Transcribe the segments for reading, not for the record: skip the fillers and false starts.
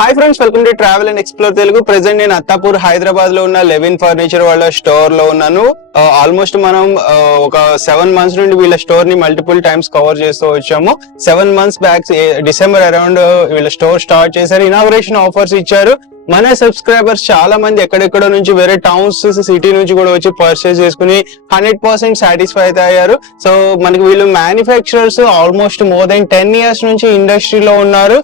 Hi friends, welcome to travel and explore Telugu. Present నేను అత్తాపూర్ హైదరాబాద్ లో ఉన్న లెవిన్ ఫర్నిచర్ వాళ్ళ స్టోర్ లో ఉన్నాను. ఆల్మోస్ట్ మనం ఒక 7 months నుండి వీళ్ళ స్టోర్ ని మల్టిపుల్ టైమ్స్ కవర్ చేస్తూ వచ్చాము. 7 months బ్యాక్ డిసెంబర్ అరౌండ్ వీళ్ళ స్టోర్ స్టార్ట్ చేశారు. ఇనాగ్రేషన్ ఆఫర్స్ ఇచ్చారు. మన సబ్స్క్రైబర్స్ చాలా మంది ఎక్కడెక్కడో నుంచి వేరే టౌన్స్ సిటీ నుంచి కూడా వచ్చి పర్చేస్ చేసుకుని 100% సాటిస్ఫై అయితే అయ్యారు. సో మనకి వీళ్ళు manufacturers almost more than 10 years నుంచి ఇండస్ట్రీలో ఉన్నారు.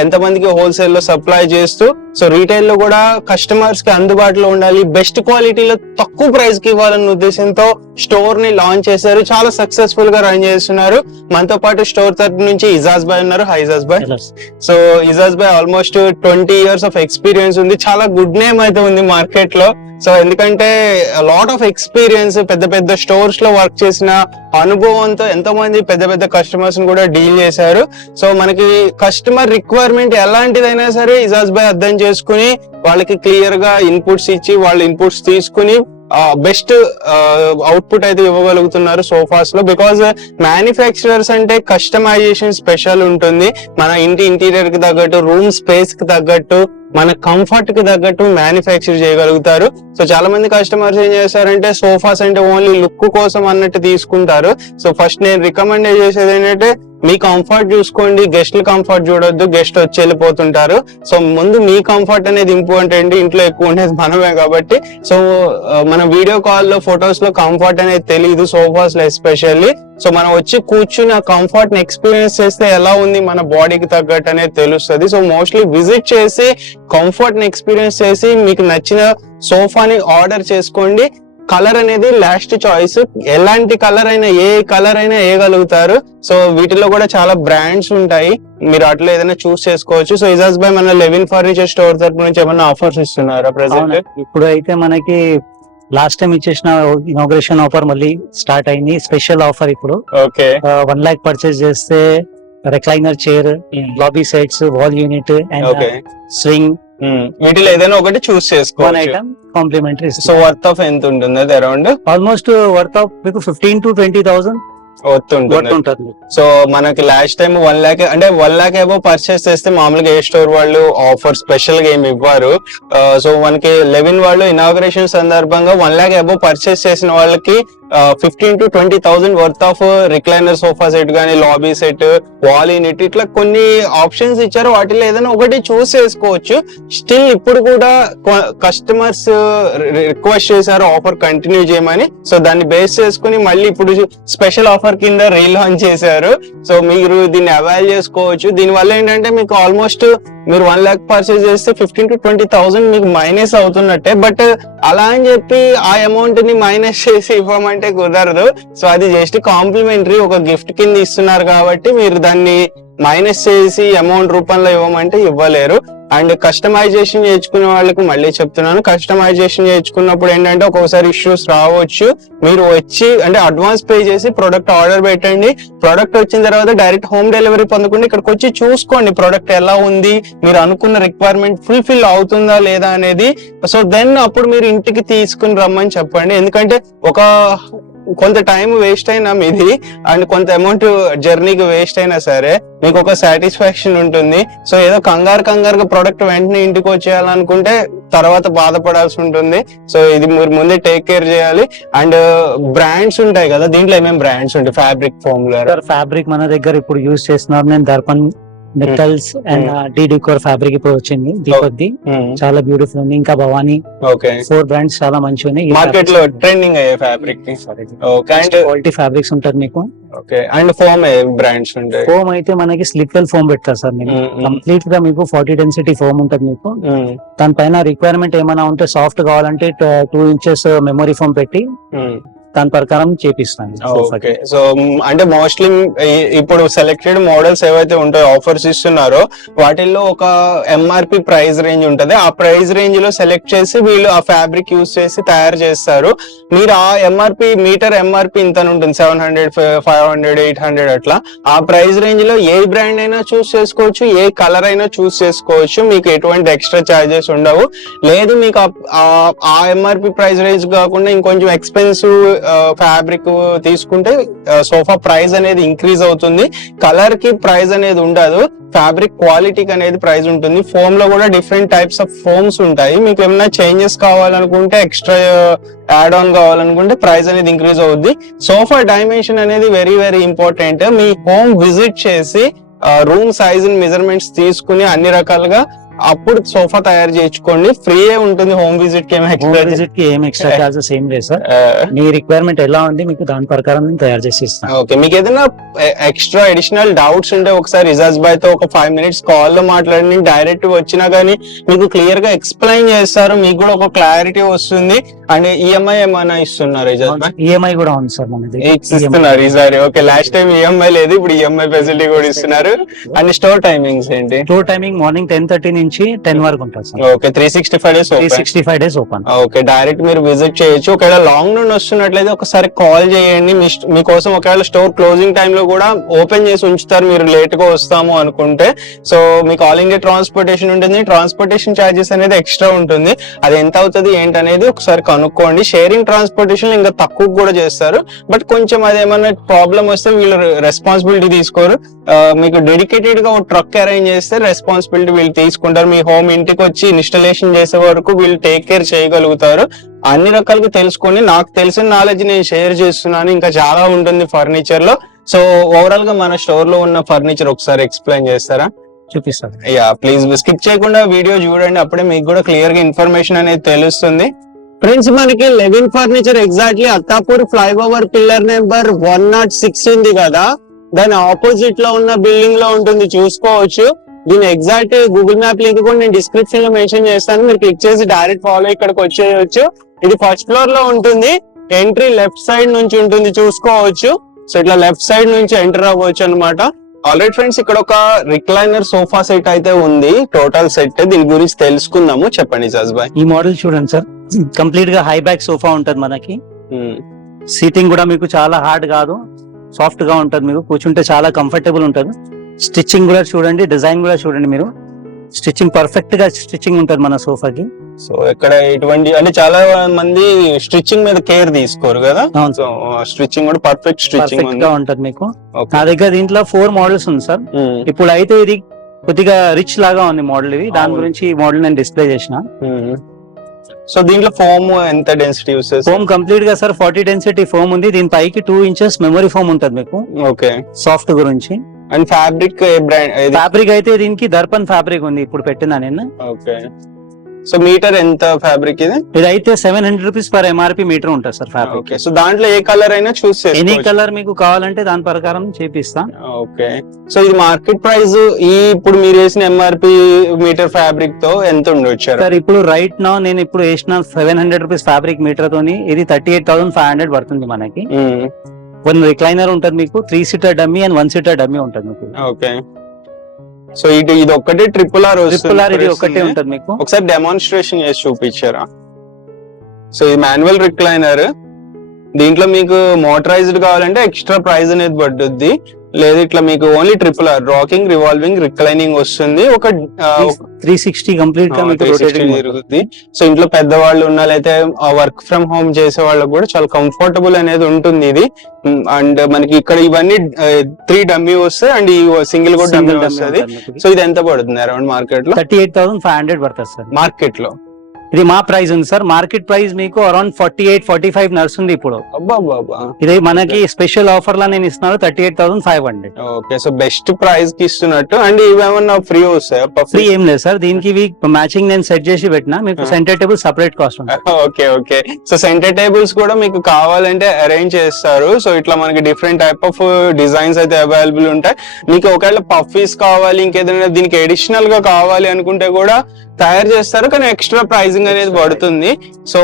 ఎంతమందికి హోల్సేల్ లో సప్లై చేస్తూ, సో రీటైల్ లో కూడా కస్టమర్స్ కి అందుబాటులో ఉండాలి, బెస్ట్ క్వాలిటీలో తక్కువ ప్రైస్ కి ఇవ్వాలన్న ఉద్దేశంతో స్టోర్ ని లాంచ్ చేశారు. చాలా సక్సెస్ఫుల్ గా రన్ చేస్తున్నారు. మనతో పాటు స్టోర్ తరపు నుంచి ఇజాజ్ భాయ్ ఉన్నారు. High Ijaz Bhai. So Ijaz Bhai almost 20 years of experience ఉంది. చాలా గుడ్ నేమ్ అయితే ఉంది మార్కెట్ లో. సో ఎందుకంటే లాట్ ఆఫ్ ఎక్స్పీరియన్స్, పెద్ద పెద్ద స్టోర్స్ లో వర్క్ చేసిన అనుభవంతో ఎంతో మంది పెద్ద పెద్ద కస్టమర్స్ ని కూడా డీల్ చేశారు. సో మనకి కస్టమర్ రిక్వైర్మెంట్ ఎలాంటిదైనా సరే ఇజాజ్ భాయ్ అర్థం చేసుకుని వాళ్ళకి క్లియర్ గా ఇన్పుట్స్ ఇచ్చి వాళ్ళ ఇన్పుట్స్ తీసుకుని బెస్ట్ అవుట్పుట్ అయితే ఇవ్వగలుగుతున్నారు సోఫాస్ లో. బికాజ్ మ్యానుఫ్యాక్చరర్స్ అంటే కస్టమైజేషన్ స్పెషల్ ఉంటుంది. మన ఇంటి ఇంటీరియర్ కి తగ్గట్టు, రూమ్ స్పేస్ కి తగ్గట్టు, మన కంఫర్ట్ కి తగ్గట్టు మ్యానుఫ్యాక్చర్ చేయగలుగుతారు. సో చాలా మంది కస్టమర్స్ ఏం చేస్తారంటే సోఫాస్ అంటే ఓన్లీ లుక్ కోసం అన్నట్టు తీసుకుంటారు. సో ఫస్ట్ నేను రికమెండ్ చేసేది ఏంటంటే మీ కంఫర్ట్ చూసుకోండి, గెస్ట్ల కంఫర్ట్ చూడొద్దు. గెస్ట్ వచ్చి వెళ్ళిపోతుంటారు. సో ముందు మీ కంఫర్ట్ అనేది ఇంపార్టెంట్. ఇంట్లో ఎక్కువ ఉండేది మనమే కాబట్టి. సో మన వీడియో కాల్ లో, ఫొటోస్ లో కంఫర్ట్ అనేది తెలియదు, సోఫాస్ లో ఎస్పెషల్లీ. సో మనం వచ్చి కూర్చుని ఆ కంఫర్ట్ ని ఎక్స్పీరియన్స్ చేస్తే ఎలా ఉంది మన బాడీకి తగ్గట్టు అనేది తెలుస్తుంది. సో మోస్ట్లీ విజిట్ చేసి కంఫర్ట్ ని ఎక్స్పీరియన్స్ చేసి మీకు నచ్చిన సోఫాని ఆర్డర్ చేసుకోండి. కలర్ అనేది లాస్ట్ చాయిస్. ఎలాంటి కలర్ అయినా, ఏ కలర్ అయినా వేయగలుగుతారు. సో వీటిలో కూడా చాలా బ్రాండ్స్ ఉంటాయి, మీరు అట్లా ఏదైనా చూస్ చేసుకోవచ్చు. సో ఇజాజ్ భాయ్, మన లెవిన్ ఫర్నిచర్ స్టోర్ తరపు నుంచి ఏమైనా ఆఫర్స్ ఇస్తున్నారా ప్రెసెంట్? ఇప్పుడు అయితే మనకి లాస్ట్ టైం ఇచ్చేసిన ఇనాగ్రేషన్ ఆఫర్ మళ్ళీ స్టార్ట్ అయింది. స్పెషల్ ఆఫర్ ఇప్పుడు. ఓకే. 1 lakh పర్చేస్ చేస్తే recliner chair, lobby sets, wall unit and swing, వీటిలో ఏదైనా ఒకటి చూస్ చేసుకోవాలి. Item complimentary. So worth of ఎంత ఉంటుంది అది? అరౌండ్ ఆల్మోస్ట్ వర్త్ ఆఫ్ మీకు 15,000 to 20,000 వర్త్ ఉంటుంది. సో మనకి లాస్ట్ టైం 1 lakh అంటే 1 lakh ఏవో పర్చేస్ చేస్తే మామూలుగా ఏ స్టోర్ వాళ్ళు ఆఫర్ స్పెషల్ గా ఏమి ఇవ్వరు. సో మనకి లెవిన్ వాళ్ళు ఇనాగ్రేషన్ సందర్భంగా 1 lakh ఏవో పర్చేస్ చేసిన వాళ్ళకి 15,000 to 20,000 worth of recliner sofa set గానీ, లాబీ సెట్, వాల్ యూనిట్, ఇట్లా కొన్ని ఆప్షన్స్ ఇచ్చారు. వాటిలో ఏదైనా ఒకటి చూస్ చేసుకోవచ్చు. స్టిల్ ఇప్పుడు కూడా కస్టమర్స్ రిక్వెస్ట్ చేశారు ఆఫర్ కంటిన్యూ చేయమని. సో దాన్ని బేస్ చేసుకుని మళ్ళీ ఇప్పుడు స్పెషల్ ఆఫర్ కింద రీలాంచ్ చేశారు. సో మీరు దీన్ని అవైల్ చేసుకోవచ్చు. దీని వల్ల ఏంటంటే మీకు ఆల్మోస్ట్ మీరు 1 lakh పర్చేస్ చేస్తే 15,000 to 20,000 మీకు మైనస్ అవుతున్నట్టే. బట్ అలా అని చెప్పి ఆ అమౌంట్ ని మైనస్ చేసి ఇవ్వమంటే కుదరదు. సో అది జస్ట్ కాంప్లిమెంటరీ, ఒక గిఫ్ట్ కింద ఇస్తున్నారు కాబట్టి మీరు దాన్ని మైనస్ చేసి అమౌంట్ రూపంలో ఇవ్వమంటే ఇవ్వలేరు. అండ్ కస్టమైజేషన్ చేయించుకునే వాళ్ళకి మళ్ళీ చెప్తున్నాను, కస్టమైజేషన్ చేయించుకున్నప్పుడు ఏంటంటే ఒక్కొక్కసారి ఇష్యూస్ రావచ్చు. మీరు వచ్చి అంటే అడ్వాన్స్ పే చేసి ప్రొడక్ట్ ఆర్డర్ పెట్టండి. ప్రొడక్ట్ వచ్చిన తర్వాత డైరెక్ట్ హోమ్ డెలివరీ పొందకుండా ఇక్కడికి వచ్చి చూసుకోండి ప్రొడక్ట్ ఎలా ఉంది, మీరు అనుకున్న రిక్వైర్మెంట్ ఫుల్ఫిల్ అవుతుందా లేదా అనేది. సో దెన్ అప్పుడు మీరు ఇంటికి తీసుకుని రమ్మని చెప్పండి. ఎందుకంటే కొంత టైం వేస్ట్ అయినా మీది అండ్ కొంత అమౌంట్ జర్నీకి వేస్ట్ అయినా సరే మీకు ఒక సాటిస్ఫాక్షన్ ఉంటుంది. సో ఏదో కంగారుగా ప్రొడక్ట్ వెంటనే ఇంటికి వచ్చేయాలనుకుంటే తర్వాత బాధపడాల్సి ఉంటుంది. సో ఇది మీరు ముందే టేక్ కేర్ చేయాలి. అండ్ బ్రాండ్స్ ఉంటాయి కదా, దీంట్లో ఏమేమి బ్రాండ్స్ ఉంటాయి? ఫ్యాబ్రిక్ మన దగ్గర ఇప్పుడు యూజ్ చేస్తున్నారు. నేను Darpan Metals and D Decor fabric ఇప్పుడు వచ్చింది. దీపక్ది చాలా బ్యూటిఫుల్ ఉంది. ఇంకా భవానీ, 4 బ్రాండ్స్ చాలా మంచిగా ఉన్నాయి మార్కెట్ లో ట్రెండింగ్ అయ్యే ఫ్యాబ్రిక్. క్వాలిటీ ఫ్యాబ్రిక్స్ ఉంటారు మీకు. అండ్ ఫోమ్ బ్రాండ్స్ ఉంటాయి. ఫోమ్ అయితే మనకి స్లిప్ ఫోమ్ పెడతారు సార్. మీకు కంప్లీట్ గా మీకు 40 density ఫోమ్ ఉంటుంది మీకు. దానిపైన రిక్వైర్మెంట్ ఏమైనా ఉంటే సాఫ్ట్ కావాలంటే 2 inches మెమరీ ఫోమ్ పెట్టి దాని ప్రకారం చేపిస్తాను. సో అంటే మోస్ట్లీ ఇప్పుడు సెలెక్టెడ్ మోడల్స్ ఏవైతే ఉంటాయో ఆఫర్స్ ఇస్తున్నారో వాటిల్లో ఒక ఎంఆర్పి ప్రైస్ రేంజ్ ఉంటది. ఆ ప్రైస్ రేంజ్ లో సెలెక్ట్ చేసి వీళ్ళు ఆ ఫ్యాబ్రిక్ యూజ్ చేసి తయారు చేస్తారు. మీరు ఆ ఎంఆర్పి మీటర్ ఎంఆర్పి ఇంత ఉంటుంది, 700, 500, 800 అట్లా. ఆ ప్రైస్ రేంజ్ లో ఏ బ్రాండ్ అయినా చూస్ చేసుకోవచ్చు, ఏ కలర్ అయినా చూస్ చేసుకోవచ్చు. మీకు ఎటువంటి ఎక్స్ట్రా చార్జెస్ ఉండవు. లేదు మీకు ఆ ఎంఆర్పి ప్రైస్ రేంజ్ కాకుండా ఇంకొంచెం ఎక్స్పెన్సివ్ ఫ్యాబ్రిక్ తీసుకుంటే సోఫా ప్రైస్ అనేది ఇంక్రీజ్ అవుతుంది. కలర్ కి ప్రైస్ అనేది ఉండదు, ఫ్యాబ్రిక్ క్వాలిటీకి అనేది ప్రైస్ ఉంటుంది. ఫోమ్ లో కూడా డిఫరెంట్ టైప్స్ ఆఫ్ ఫోమ్స్ ఉంటాయి. మీకు ఏమైనా చేంజెస్ కావాలనుకుంటే, ఎక్స్ట్రా యాడ్ ఆన్ కావాలనుకుంటే ప్రైస్ అనేది ఇంక్రీజ్ అవుద్ది. సోఫా డైమెన్షన్ అనేది వెరీ వెరీ ఇంపార్టెంట్. మీ హోమ్ విజిట్ చేసి రూమ్ సైజ్ మెజర్మెంట్స్ తీసుకుని అన్ని రకాలుగా అప్పుడు సోఫా తయారు చేయించుకోండి. ఫ్రీ ఉంటుంది హోమ్ విజిట్ కి. విజిట్ కి ఏం ఎక్స్ట్రా చార్జెస్ ఏం లేదు సార్. మీ రిక్వైర్మెంట్ ఎలా ఉంది మీకు దాని ప్రకారం నేను తయారు చేసి ఇస్తాను. ఓకే, మీకు ఏదైనా ఎక్స్ట్రా అడిషనల్ డౌట్స్ ఉంటే ఒకసారి రిజాజ్ బాయ్ తో ఒక 5 minutes కాల్ లో మాట్లాడి డైరెక్ట్ వచ్చినా గానీ మీకు క్లియర్ గా ఎక్స్ప్లెయిన్ చేస్తారు. మీకు కూడా ఒక క్లారిటీ వస్తుంది. అండ్ ఈఎంఐ ఏమైనా ఇస్తున్నారు రిజాజ్ బాయ్? ఈఎంఐ కూడా ఉంది సార్ మనది. ఇస్తున్నారు ఈసారి. ఓకే, లాస్ట్ టైం ఈఎంఐ లేదు, ఇప్పుడు ఈఎంఐ ఫెసిలిటీ కూడా ఇస్తున్నారు. అండ్ స్టోర్ టైమింగ్స్ ఏంటి? స్టోర్ టైమింగ్ మార్నింగ్ 10:30 నుంచి 10 వరకు ఉంటుంది sir. Okay, 365 days 365 days open. Okay, direct మీరు విజిట్ చేయొచ్చు. ఒకవేళ లాంగ్ నుండి వస్తున్నట్లయితే ఒకసారి కాల్ చేయండి. మీకోసం ఒకవేళ స్టోర్ క్లోజింగ్ టైమ్ లో కూడా ఓపెన్ చేసి ఉంచుతారు మీరు లేట్ గా వస్తాము అనుకుంటే. సో మీకు ఆల్ ఇండియా ట్రాన్స్పోర్టేషన్ ఉంటుంది. ట్రాన్స్పోర్టేషన్ ఛార్జెస్ అనేది ఎక్స్ట్రా ఉంటుంది. అది ఎంత అవుతుంది ఏంటనేది ఒకసారి కనుక్కోండి. షేరింగ్ ట్రాన్స్పోర్టేషన్ ఇంకా తక్కువ కూడా చేస్తారు, బట్ కొంచెం అదేమన్నా ప్రాబ్లం వస్తే వీళ్ళు రెస్పాన్సిబిలిటీ తీసుకోరు. మీకు డెడికేటెడ్ గా ఒక ట్రక్ అరేంజ్ చేస్తే రెస్పాన్సిబిలిటీ వీళ్ళు తీసుకుంటారు. మీ హోమ్ ఇంటికి వచ్చి ఇన్స్టాలేషన్ చేసే వరకు వీళ్ళు టేక్ కేర్ చేయగలుగుతారు. అన్ని రకాలుగా తెలుసుకొని నాకు తెలిసిన నాలెడ్జ్ నేను షేర్ చేస్తున్నాను. ఇంకా చాలా ఉంటుంది ఫర్నిచర్ లో. సో ఓవరాల్ గా మన స్టోర్ లో ఉన్న ఫర్నిచర్ ఒకసారి ఎక్స్ప్లెయిన్ చేస్తారా? చూపిస్తాను. యా, ప్లీజ్ స్కిప్ చేయకుండా వీడియో చూడండి, అప్పుడే మీకు కూడా క్లియర్ గా ఇన్ఫర్మేషన్ అనేది తెలుస్తుంది. ఫ్రెండ్స్, మనకి Levin furniture exactly Attapur flyover pillar number 106 ఉంది కదా, దాని ఆపోజిట్ లో ఉన్న బిల్డింగ్ లో ఉంటుంది, చూసుకోవచ్చు. దీని ఎగ్జాక్ట్ గూగుల్ మ్యాప్ లింక్ కూడా నేను డిస్క్రిప్షన్ లో మెన్షన్ చేస్తాను. మీరు క్లిక్ చేసి డైరెక్ట్ ఫాలో ఇక్కడికి వచ్చేయచ్చు. ఇది ఫస్ట్ ఫ్లోర్ లో ఉంటుంది. ఎంట్రీ లెఫ్ట్ సైడ్ నుంచి ఉంటుంది, చూసుకోవచ్చు. సో ఇట్లా లెఫ్ట్ సైడ్ నుంచి ఎంటర్ అవ్వచ్చు అనమాట. ఆల్రెడీ ఫ్రెండ్స్, ఇక్కడ ఒక రిక్లైనర్ సోఫా సెట్ అయితే ఉంది, టోటల్ సెట్. దీని గురించి తెలుసుకుందాము. చెప్పండి జజ్బాయ్. ఈ మోడల్ చూడండి సార్, కంప్లీట్ గా హై బ్యాక్ సోఫా ఉంటది మనకి. సీటింగ్ కూడా మీకు చాలా హార్డ్ కాదు, సాఫ్ట్ గా ఉంటది. మీకు కూర్చుంటే చాలా కంఫర్టబుల్ ఉంటది. స్టిచ్చింగ్ కూడా చూడండి, డిజైన్ కూడా చూడండి. మీరు స్టిచ్చింగ్ పర్ఫెక్ట్ గా స్టిచ్చింగ్ ఉంటది మన సోఫాకి. సో ఇక్కడ ఎటువంటి అంటే చాలా మంది స్టిచ్చింగ్ మీద కేర్ తీసుకోరు కదా. సో స్టిచ్చింగ్ కూడా పర్ఫెక్ట్ స్టిచ్చింగ్ గా ఉంటది మీకు. నా దగ్గర దీంట్లో 4 మోడల్స్ ఉంది సార్. ఇప్పుడు అయితే ఇది కొద్దిగా రిచ్ లాగా ఉంది మోడల్. ఇది దాని గురించి ఈ మోడల్ నేను డిస్ప్లే చేసిన. సో దీంట్లో ఫోమ్ ఎంత డెన్సిటీ యూస్ చేస్తారు? ఫోమ్ కంప్లీట్ గా సార్ 40 డెన్సిటీ ఫోమ్ ఉంది. దీని పైకి 2 inches మెమరీ ఫోమ్ ఉంటది మీకు. ఓకే, సాఫ్ట్ గురించి. అండ్ ఫ్యాబ్రిక్ ఫ్యాబ్రిక్ అయితే దీనికి దర్పన్ ఫ్యాబ్రిక్ ఉంది, ఇప్పుడు పెట్టినా నేను. ఓకే, సో మీటర్ ఎంత ఫ్యాబ్రిక్ ఇది? ఇదైతే 700 rupees పర్ ఎంఆర్పి మీటర్ ఉంటుంది సార్ ఫ్యాబ్రిక్. ఓకే, సో దాంట్లో ఏ కలర్ అయినా చూస్ చేసుకోవచ్చు. ఎనీ కలర్ మీకు కావాలంటే దాని ప్రకారం చేపిస్తా. ఓకే, సో ఇది మార్కెట్ ప్రైస్ ఈ ఇప్పుడు మీరు వేసిన ఎంఆర్పి మీటర్ ఫ్యాబ్రిక్ తో ఎంత ఉండొచ్చు సార్? ఇప్పుడు రైట్ నౌ నేను ఇప్పుడు వేసిన 700 rupees ఫ్యాబ్రిక్ మీటర్ తోని ఇది 38,500 పడుతుంది మనకి. 1 రిక్లైనర్ ఉంటది మీకు, 3 seater dummy and 1 seater dummy ఉంటది మీకు. ఓకే, సో ఇది ఒక్కటే ట్రిపుల్ ఆర్ ఇది ఒకటే ఉంటది మీకు. ఒకసారి డెమాన్స్ట్రేషన్ చేసి చూపించారా? సో ఇది మాన్యువల్ రిక్లైనర్. దీంట్లో మీకు మోటరైజ్డ్ కావాలంటే ఎక్స్ట్రా ప్రైస్ అనేది పడుద్ది. లేదు ఇట్లా మీకు only triple R rocking, revolving, reclining వస్తుంది. ఒక 360 కంప్లీట్ గా మీకు రొటేటింగ్ జరుగుతుంది. సో ఇంట్లో పెద్దవాళ్ళు ఉన్న లేకపోతే వర్క్ ఫ్రమ్ హోమ్ చేసే వాళ్ళకి కూడా చాలా కంఫర్టబుల్ అనేది ఉంటుంది ఇది. అండ్ మనకి ఇక్కడ ఇవన్నీ 3 డమ్మీ వస్తాయి అండ్ ఈ సింగిల్ కూడా డమ్మీ వస్తుంది. సో ఇది ఎంత పడుతుంది అరౌండ్ మార్కెట్ లో? 38,500 పడుతుంది సార్ మార్కెట్ లో. ఇది మా ప్రైస్ ఉంది సార్. మార్కెట్ ప్రైస్ మీకు అరౌండ్ 48-45 నడుస్తుంది ఇప్పుడు. ఇది మనకి స్పెషల్ ఆఫర్ లా నేను ఇస్తున్నాను 38,500. ఓకే, సో బెస్ట్ ప్రైస్ కి ఇస్తున్నట్టు. అండ్ ఇవేమన్నా ఫ్రీ వస్తాయా? ఫ్రీ ఏం లేదు సార్, దీనికి మ్యాచింగ్ నేను సెట్ చేసి పెట్టినా. మీకు సెంటర్ టేబుల్ సపరేట్ కాస్ట్ ఉంటుంది. Okay okay, so centre tables కూడా మీకు కావాలంటే అరేంజ్ చేస్తారు. సో ఇట్లా మనకి డిఫరెంట్ టైప్ ఆఫ్ డిజైన్స్ అయితే అవైలబుల్ ఉంటాయి. మీకు ఒకవేళ పఫీస్ కావాలి, ఇంకేదైనా దీనికి అడిషనల్ గా కావాలి అనుకుంటే కూడా తయారు చేస్తారు, కానీ ఎక్స్ట్రా ప్రైజింగ్ అనేది పడుతుంది. సో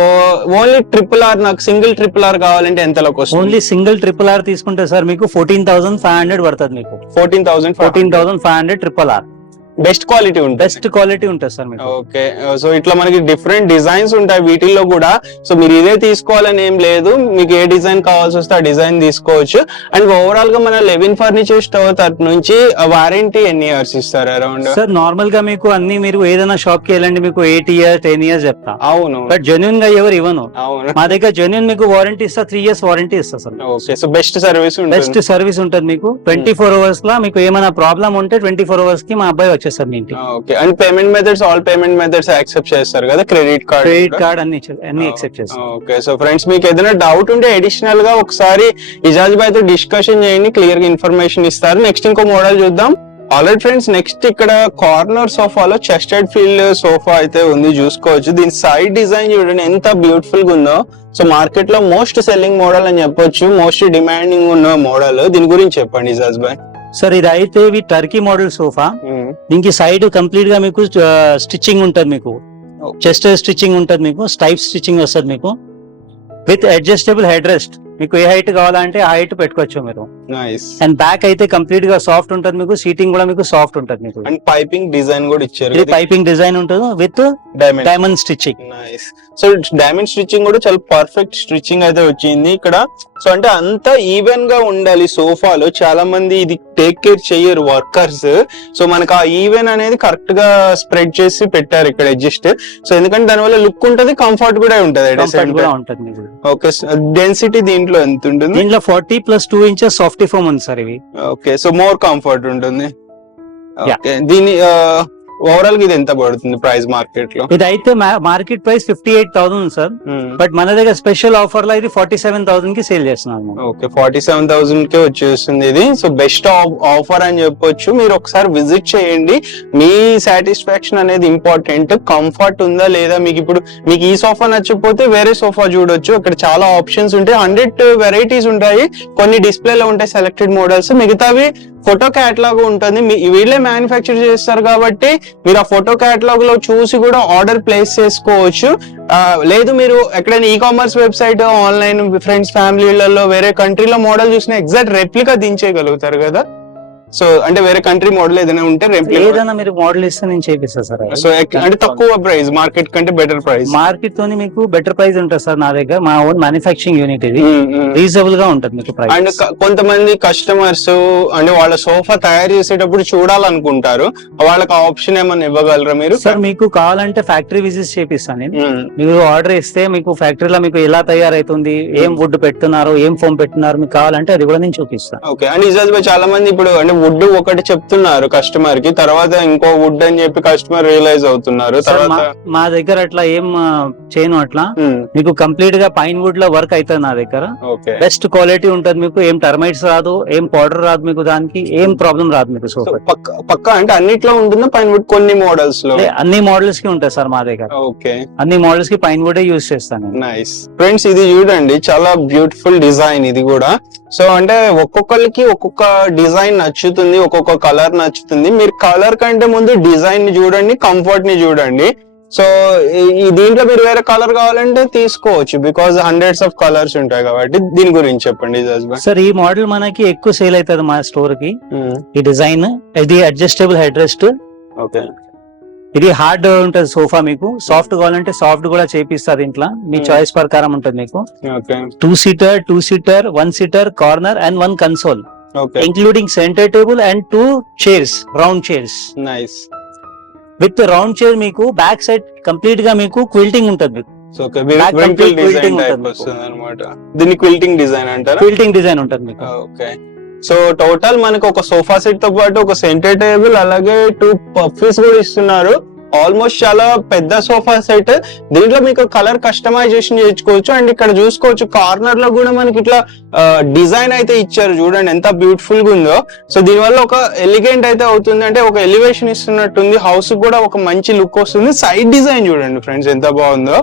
ఓన్లీ ట్రిపుల్ ఆర్, నాకు సింగిల్ ట్రిపుల్ ఆర్ కావాలంటే ఎంతలోకి వస్తుంది? ఓన్లీ సింగిల్ ట్రిపుల్ ఆర్ తీసుకుంటే సార్ మీకు 14,500 పడుతుంది మీకు. 14,500 ట్రిపుల్ ఆర్. బెస్ట్ క్వాలిటీ ఉంటుంది. బెస్ట్ క్వాలిటీ ఉంటుంది సార్ మీకు. ఓకే, సో ఇట్లా మనకి డిఫరెంట్ డిజైన్స్ ఉంటాయి వీటిల్లో కూడా. సో మీరు ఇదే తీసుకోవాలని ఏం లేదు, మీకు ఏ డిజైన్ కావాల్సి వస్తే ఆ డిజైన్ తీసుకోవచ్చు. అండ్ ఓవరాల్ గా మన లెవిన్ ఫర్నిచర్ స్టోర్ తరఫు నుంచి వారంటీ ఎన్ని ఇయర్స్ ఇస్తారు అరౌండ్? సార్ నార్మల్ గా మీకు అన్ని మీరు ఏదైనా షాప్ కి వెళ్ళండి మీకు 8 years 10 years చెప్తా. అవును, బట్ జెన్యున్ గా ఎవరు ఇవ్వను. అవును, మా దగ్గర జెన్యున్ మీకు వారంటీ ఇస్తా, 3 years వారంటీ ఇస్తా sir. Okay, so best service ఉంటుంది. బెస్ట్ సర్వీస్ ఉంటుంది మీకు. 24 hours లా మీకు ఏమైనా ప్రాబ్లం ఉంటే 24 hours కి మా అబ్బాయి వచ్చేస్తారు మీ ఇంటికి. Okay, and payment methods all payment methods accept చేస్తారు కదా? క్రెడిట్ కార్డ్ అన్ని యాక్సెప్ట్ చేస్తారు. ఓకే, సో ఫ్రెండ్స్ మీకు ఏదైనా డౌట్ ఉంటే అడిషనల్ గా ఒకసారి ఇజాజ్ బాయ్ తో డిస్కషన్ చేయండి, క్లియర్ గా ఇన్ఫర్మేషన్ ఇస్తారు. నెక్స్ట్ ఇంకో మోడల్ చూద్దాం. ఆల్రెడీ ఫ్రెండ్స్ నెక్స్ట్ ఇక్కడ కార్నర్ సోఫాలో చెస్టెడ్ ఫీల్డ్ సోఫా అయితే ఉంది, చూసుకోవచ్చు. దీని సైడ్ డిజైన్ చూడండి ఎంత బ్యూటిఫుల్ గా ఉందో. సో మార్కెట్ లో మోస్ట్ సెల్లింగ్ మోడల్ అని చెప్పొచ్చు, మోస్ట్ డిమాండింగ్ ఉన్న మోడల్. దీని గురించి చెప్పండి ఇజాజ్ బాయ్. సార్ ఇది అయితే టర్కీ మోడల్ సోఫా. దీనికి సైడ్ కంప్లీట్ గా మీకు స్టిచ్చింగ్ ఉంటది, మీకు చెస్ట్ స్టిచ్చింగ్ ఉంటది, మీకు స్టైప్ స్టిచ్చింగ్ వస్తుంది మీకు విత్ అడ్జస్టబుల్ హెడ్ రెస్ట్. మీకు ఏ హైట్ కావాలంటే ఆ హైట్ పెట్టుకోవచ్చు మీరు. నైస్. అండ్ బ్యాక్ అయితే కంప్లీట్ గా సాఫ్ట్ ఉంటది మీకు, సీటింగ్ కూడా మీకు సాఫ్ట్ ఉంటది మీకు. అండ్ పైపింగ్ డిజైన్ కూడా ఇచ్చారు. ఇది పైపింగ్ డిజైన్ ఉంటుంది with diamond stitching. Nice. So diamond stitching కూడా చాలా పర్ఫెక్ట్ స్టిచ్చింగ్ అయితే వచ్చింది ఇక్కడ. సో అంటే అంతా ఈవెన్ గా ఉండాలి సోఫాలో. చాలా మంది ఇది టేక్ కేర్ చెయ్యరు వర్కర్స్. సో మనకు ఆ ఈవెన్ అనేది కరెక్ట్ గా స్ప్రెడ్ చేసి పెట్టారు ఇక్కడ అడ్జస్ట్. సో ఎందుకంటే దానివల్ల లుక్ ఉంటది, కంఫర్ట్ కూడా ఉంటది. ఓకే, డెన్సిటీ దీంట్లో ఎంత ఉంటుంది? దీంట్లో 40+2 inches సాఫ్ట్ ఫోమ్ ఉంది సార్ ఇవి. ఓకే, సో మోర్ కంఫర్ట్ ఉంటుంది. ఓకే, దీని ఓవరాల్ గా ఇది ఎంత పడుతుంది ప్రైస్ మార్కెట్ లో? ఇది అయితే మార్కెట్ ప్రైస్ 58,000 సార్. బట్ మన దగ్గర స్పెషల్ ఆఫర్ లో ఇది 47,000 కి సేల్ చేస్తున్నాము. ఓకే, 47,000 కే వచ్చేస్తుంది ఇది. సో బెస్ట్ ఆఫర్ అని చెప్పొచ్చు. మీరు ఒకసారి విజిట్ చేయండి, మీ సాటిస్ఫాక్షన్ అనేది ఇంపార్టెంట్. కంఫర్ట్ ఉందా లేదా, మీకు ఇప్పుడు మీకు ఈ సోఫా నచ్చకపోతే వేరే సోఫా చూడొచ్చు. అక్కడ చాలా ఆప్షన్స్ ఉంటాయి, 100 వెరైటీస్ ఉంటాయి. కొన్ని డిస్ప్లేలో ఉంటాయి సెలెక్టెడ్ మోడల్స్, మిగతావి ఫోటో క్యాటలాగ్ ఉంటుంది. వీళ్ళే మ్యానుఫ్యాక్చర్ చేస్తారు కాబట్టి మీరు ఆ ఫోటో క్యాటలాగ్ లో చూసి కూడా ఆర్డర్ ప్లేస్ చేసుకోవచ్చు. లేదు మీరు ఎక్కడైనా ecommerce website, online friends ఫ్యామిలీలలో వేరే కంట్రీలో మోడల్ చూసిన ఎగ్జాక్ట్ రెప్లికా దించేయగలుగుతారు కదా. సో అంటే వేరే కంట్రీ మోడల్ ఏదైనా ఉంటే ఏదైనా మీరు మోడల్ ఇస్తే నేను చేపిస్తా సార్. సో అంటే తక్కువ ప్రైస్, మార్కెట్ కంటే బెటర్ ప్రైస్. మార్కెట్ తోని మీకు బెటర్ ప్రైస్ ఉంటుంది సార్. నా దగ్గర మా ఓన్ మ్యానుఫ్యాక్చరింగ్ యూనిట్, ఇది రీజనబుల్ గా ఉంటుంది మీకు ప్రైస్. అండ్ కొంతమంది కస్టమర్స్ అంటే వాళ్ళ సోఫా తయారు చేసేటప్పుడు చూడాలనుకుంటారు, వాళ్ళకి ఆప్షన్ ఏమన్నా ఇవ్వగలరా మీరు? సార్ మీకు కావాలంటే ఫ్యాక్టరీ విజిట్ చేపిస్తాను నేను. మీరు ఆర్డర్ ఇస్తే మీకు ఫ్యాక్టరీలో మీకు ఎలా తయారైతుంది, ఏం వుడ్ పెడుతున్నారు, ఏం ఫోమ్ పెడుతున్నారు, మీకు కావాలంటే అది కూడా నేను చూపిస్తాను. ఓకే, అండ్ ఇజాజ్ భాయ్ చాలా మంది ఇప్పుడు అంటే వుడ్ ఒకటి చెప్తున్నారు కస్టమర్ కి, తర్వాత ఇంకో వుడ్ అని చెప్పి కస్టమర్ రియలైజ్ అవుతున్నారు. తర్వాత మా దగ్గర అట్లా ఏం చేయను, అట్లా మీకు కంప్లీట్ గా పైన్ వుడ్ లో వర్క్ అవుతుంది నా దగ్గర. బెస్ట్ క్వాలిటీ ఉంటది మీకు, ఏం టర్మైట్స్ రాదు, ఏం పౌడర్ రాదు, మీకు దానికి ఏం ప్రాబ్లం రాదు మీకు. సోఫా పక్కా అంటే అన్నిట్లో ఉంటుందా పైన్ వుడ్? కొన్ని మోడల్స్ లో, అన్ని మోడల్స్ కి ఉంటుంది సార్ మా దగ్గర. ఓకే, అన్ని మోడల్స్ కి పైన్ వుడ్ యూజ్ చేస్తాను. నైస్. ఫ్రెండ్స్ ఇది చూడండి, చాలా బ్యూటిఫుల్ డిజైన్ ఇది కూడా. సో అంటే ఒక్కొక్కరికి ఒక్కొక్క డిజైన్ నచ్చుతుంది, ఒక్కొక్క కలర్ నచ్చుతుంది. మీరు కలర్ కంటే ముందు డిజైన్ ని చూడండి, కంఫర్ట్ ని చూడండి. సో ఈ దీంట్లో మీరు వేరే కలర్ కావాలంటే తీసుకోవచ్చు, బికాస్ హండ్రెడ్స్ ఆఫ్ కలర్స్ ఉంటాయి కాబట్టి. దీని గురించి చెప్పండి సార్. ఈ మోడల్ మనకి ఎక్కువ సేల్ అవుతుంది మా స్టోర్ కి. ఈ డిజైన్, ఇది అడ్జస్టబుల్ హెడ్ రెస్ట్. ఓకే, ఇది హార్డ్ ఉంటది సోఫా, మీకు సాఫ్ట్ కావాలంటే సాఫ్ట్ కూడా చేపిస్తారు ఇంట్లో, మీ చాయిస్ ప్రకారం ఉంటది మీకు. 2 seater 1 seater corner and 1 console, including centre table and 2 chairs, round chairs. Nice. With round chair మీకు బ్యాక్ సైడ్ కంప్లీట్ గా మీకు క్విల్టింగ్ ఉంటది మీకు. దీన్ని క్విల్టింగ్ డిజైన్ అంటారా? క్విల్టింగ్ డిజైన్ ఉంటది మీకు. ఓకే, సో టోటల్ మనకు ఒక సోఫా సెట్ తో పాటు ఒక సెంటర్ టేబుల్, అలాగే 2 పఫీస్ కూడా ఇస్తున్నారు. ఆల్మోస్ట్ చాలా పెద్ద సోఫా సెట్. దీంట్లో మీకు కలర్ కస్టమైజేషన్ చేసుకోవచ్చు. అండ్ ఇక్కడ చూసుకోవచ్చు కార్నర్ లో కూడా మనకి ఇట్లా డిజైన్ అయితే ఇచ్చారు, చూడండి ఎంత బ్యూటిఫుల్ గా ఉందో. సో దీనివల్ల ఒక ఎలిగెంట్ అయితే అవుతుంది, అంటే ఒక ఎలివేషన్ ఇస్తున్నట్టుంది, హౌస్ కూడా ఒక మంచి లుక్ వస్తుంది. సైడ్ డిజైన్ చూడండి ఫ్రెండ్స్ ఎంత బాగుందో.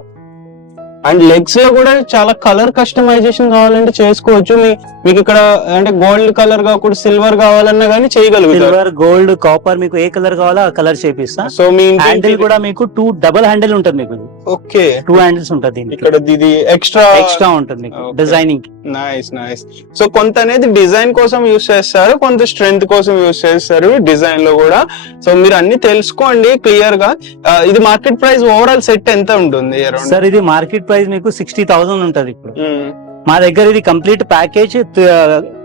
అండ్ లెగ్స్ లో కూడా చాలా కలర్ కస్టమైజేషన్ కావాలంటే చేసుకోవచ్చు. మీకు ఇక్కడ అంటే గోల్డ్ కలర్ కాకుండా సిల్వర్ కావాలన్నా కానీ చేయగలుగుతారు. సిల్వర్, గోల్డ్, కాపర్ మీకు ఏ కలర్ కావాలో ఆ కలర్ చేపిస్తా. సో మీ హ్యాండిల్ కూడా మీకు 2 డబుల్ హ్యాండిల్ ఉంటుంది మీకు. ఓకే, 2 హ్యాండిల్స్ ఉంటుంది ఇక్కడ ఇది ఎక్స్ట్రా ఉంటుంది మీకు డిజైనింగ్. నైస్. సో కొంత అనేది డిజైన్ కోసం యూస్ చేస్తారు, కొంత స్ట్రెంగ్త్ కోసం యూస్ చేస్తారు డిజైన్ లో కూడా. సో మీరు అన్ని తెలుసుకోండి క్లియర్ గా. ఇది మార్కెట్ ప్రైస్ ఓవరాల్ సెట్ ఎంత ఉంటుంది? సార్ ఇది మార్కెట్ ప్రైస్ మీకు 60,000 ఉంటది ఇప్పుడు. మా దగ్గర ఇది complete package,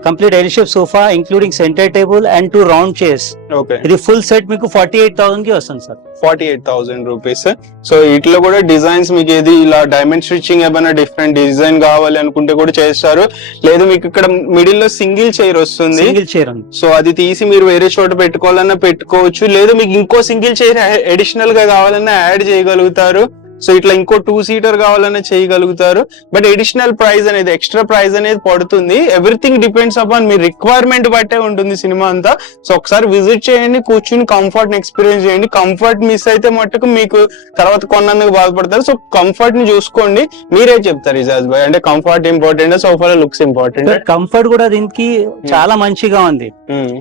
complete L shape sofa including centre table and 2 round chairs. Okay, ఇది ఫుల్ సెట్ మీకు 48,000 కి వస్తుంది సార్. 48,000 రూపీస్. సో ఇట్లా కూడా డిజైన్స్ మీకు ఏది ఇలా డైమండ్ స్టిచ్చింగ్ ఏమైనా డిఫరెంట్ డిజైన్ కావాలి అనుకుంటే కూడా చేస్తారు. లేదు మీకు ఇక్కడ మిడిల్ లో సింగిల్ చైర్ వస్తుంది, సింగిల్ చైర్ ఉంది. సో అది తీసి మీరు వేరే చోట పెట్టుకోవాలన్నా పెట్టుకోవచ్చు. లేదు మీకు ఇంకో సింగిల్ చైర్ అడిషనల్ గా కావాలన్నా యాడ్ చేయగలుగుతారు. సో ఇట్లా ఇంకో 2 సీటర్ కావాలన్నా చేయగలుగుతారు. బట్ అడిషనల్ ప్రైస్ అనేది, ఎక్స్ట్రా ప్రైస్ అనేది పడుతుంది. Everything depends upon me requirement బట్టే ఉంటుంది సినిమా అంతా. సో ఒకసారి విజిట్ చేయండి, కూర్చుని కంఫర్ట్ ని ఎక్స్పీరియన్స్ చేయండి. కంఫర్ట్ మిస్ అయితే మట్టుకు మీకు తర్వాత కొన్నందుకు బాధపడతారు. సో కంఫర్ట్ ని చూసుకోండి. మీరే చెప్తారు ఇజాజ్ భాయ్, అంటే కంఫర్ట్ ఇంపార్టెంట్, సోఫాలో లుక్స్ ఇంపార్టెంట్. కంఫర్ట్ కూడా దీనికి చాలా మంచిగా ఉంది.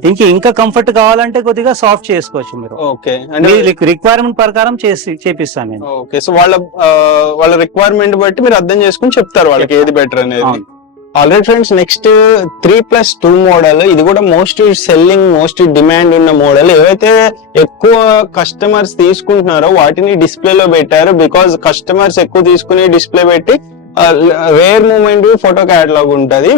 దీనికి ఇంకా కంఫర్ట్ కావాలంటే కొద్దిగా సాఫ్ట్ చేసుకోవచ్చు మీరు. ఓకే, రిక్వైర్మెంట్ ప్రకారం చేపిస్తాను నేను. ఓకే, సో వాళ్ళ రిక్వైర్మెంట్ బట్టి మీరు అర్థం చేసుకుని చెప్తారు వాళ్ళకి ఏది బెటర్ అనేది. Already friends, next 3+2 model. ఇది కూడా మోస్ట్ సెల్లింగ్, మోస్ట్ డిమాండ్ ఉన్న మోడల్. ఏవైతే ఎక్కువ కస్టమర్స్ తీసుకుంటున్నారో వాటిని డిస్ప్లేలో పెట్టారు. బికాజ్ కస్టమర్స్ ఎక్కువ తీసుకుని డిస్ప్లే పెట్టి రేర్ మూమెంట్ ఫోటో క్యాటలాగ్ ఉంటది.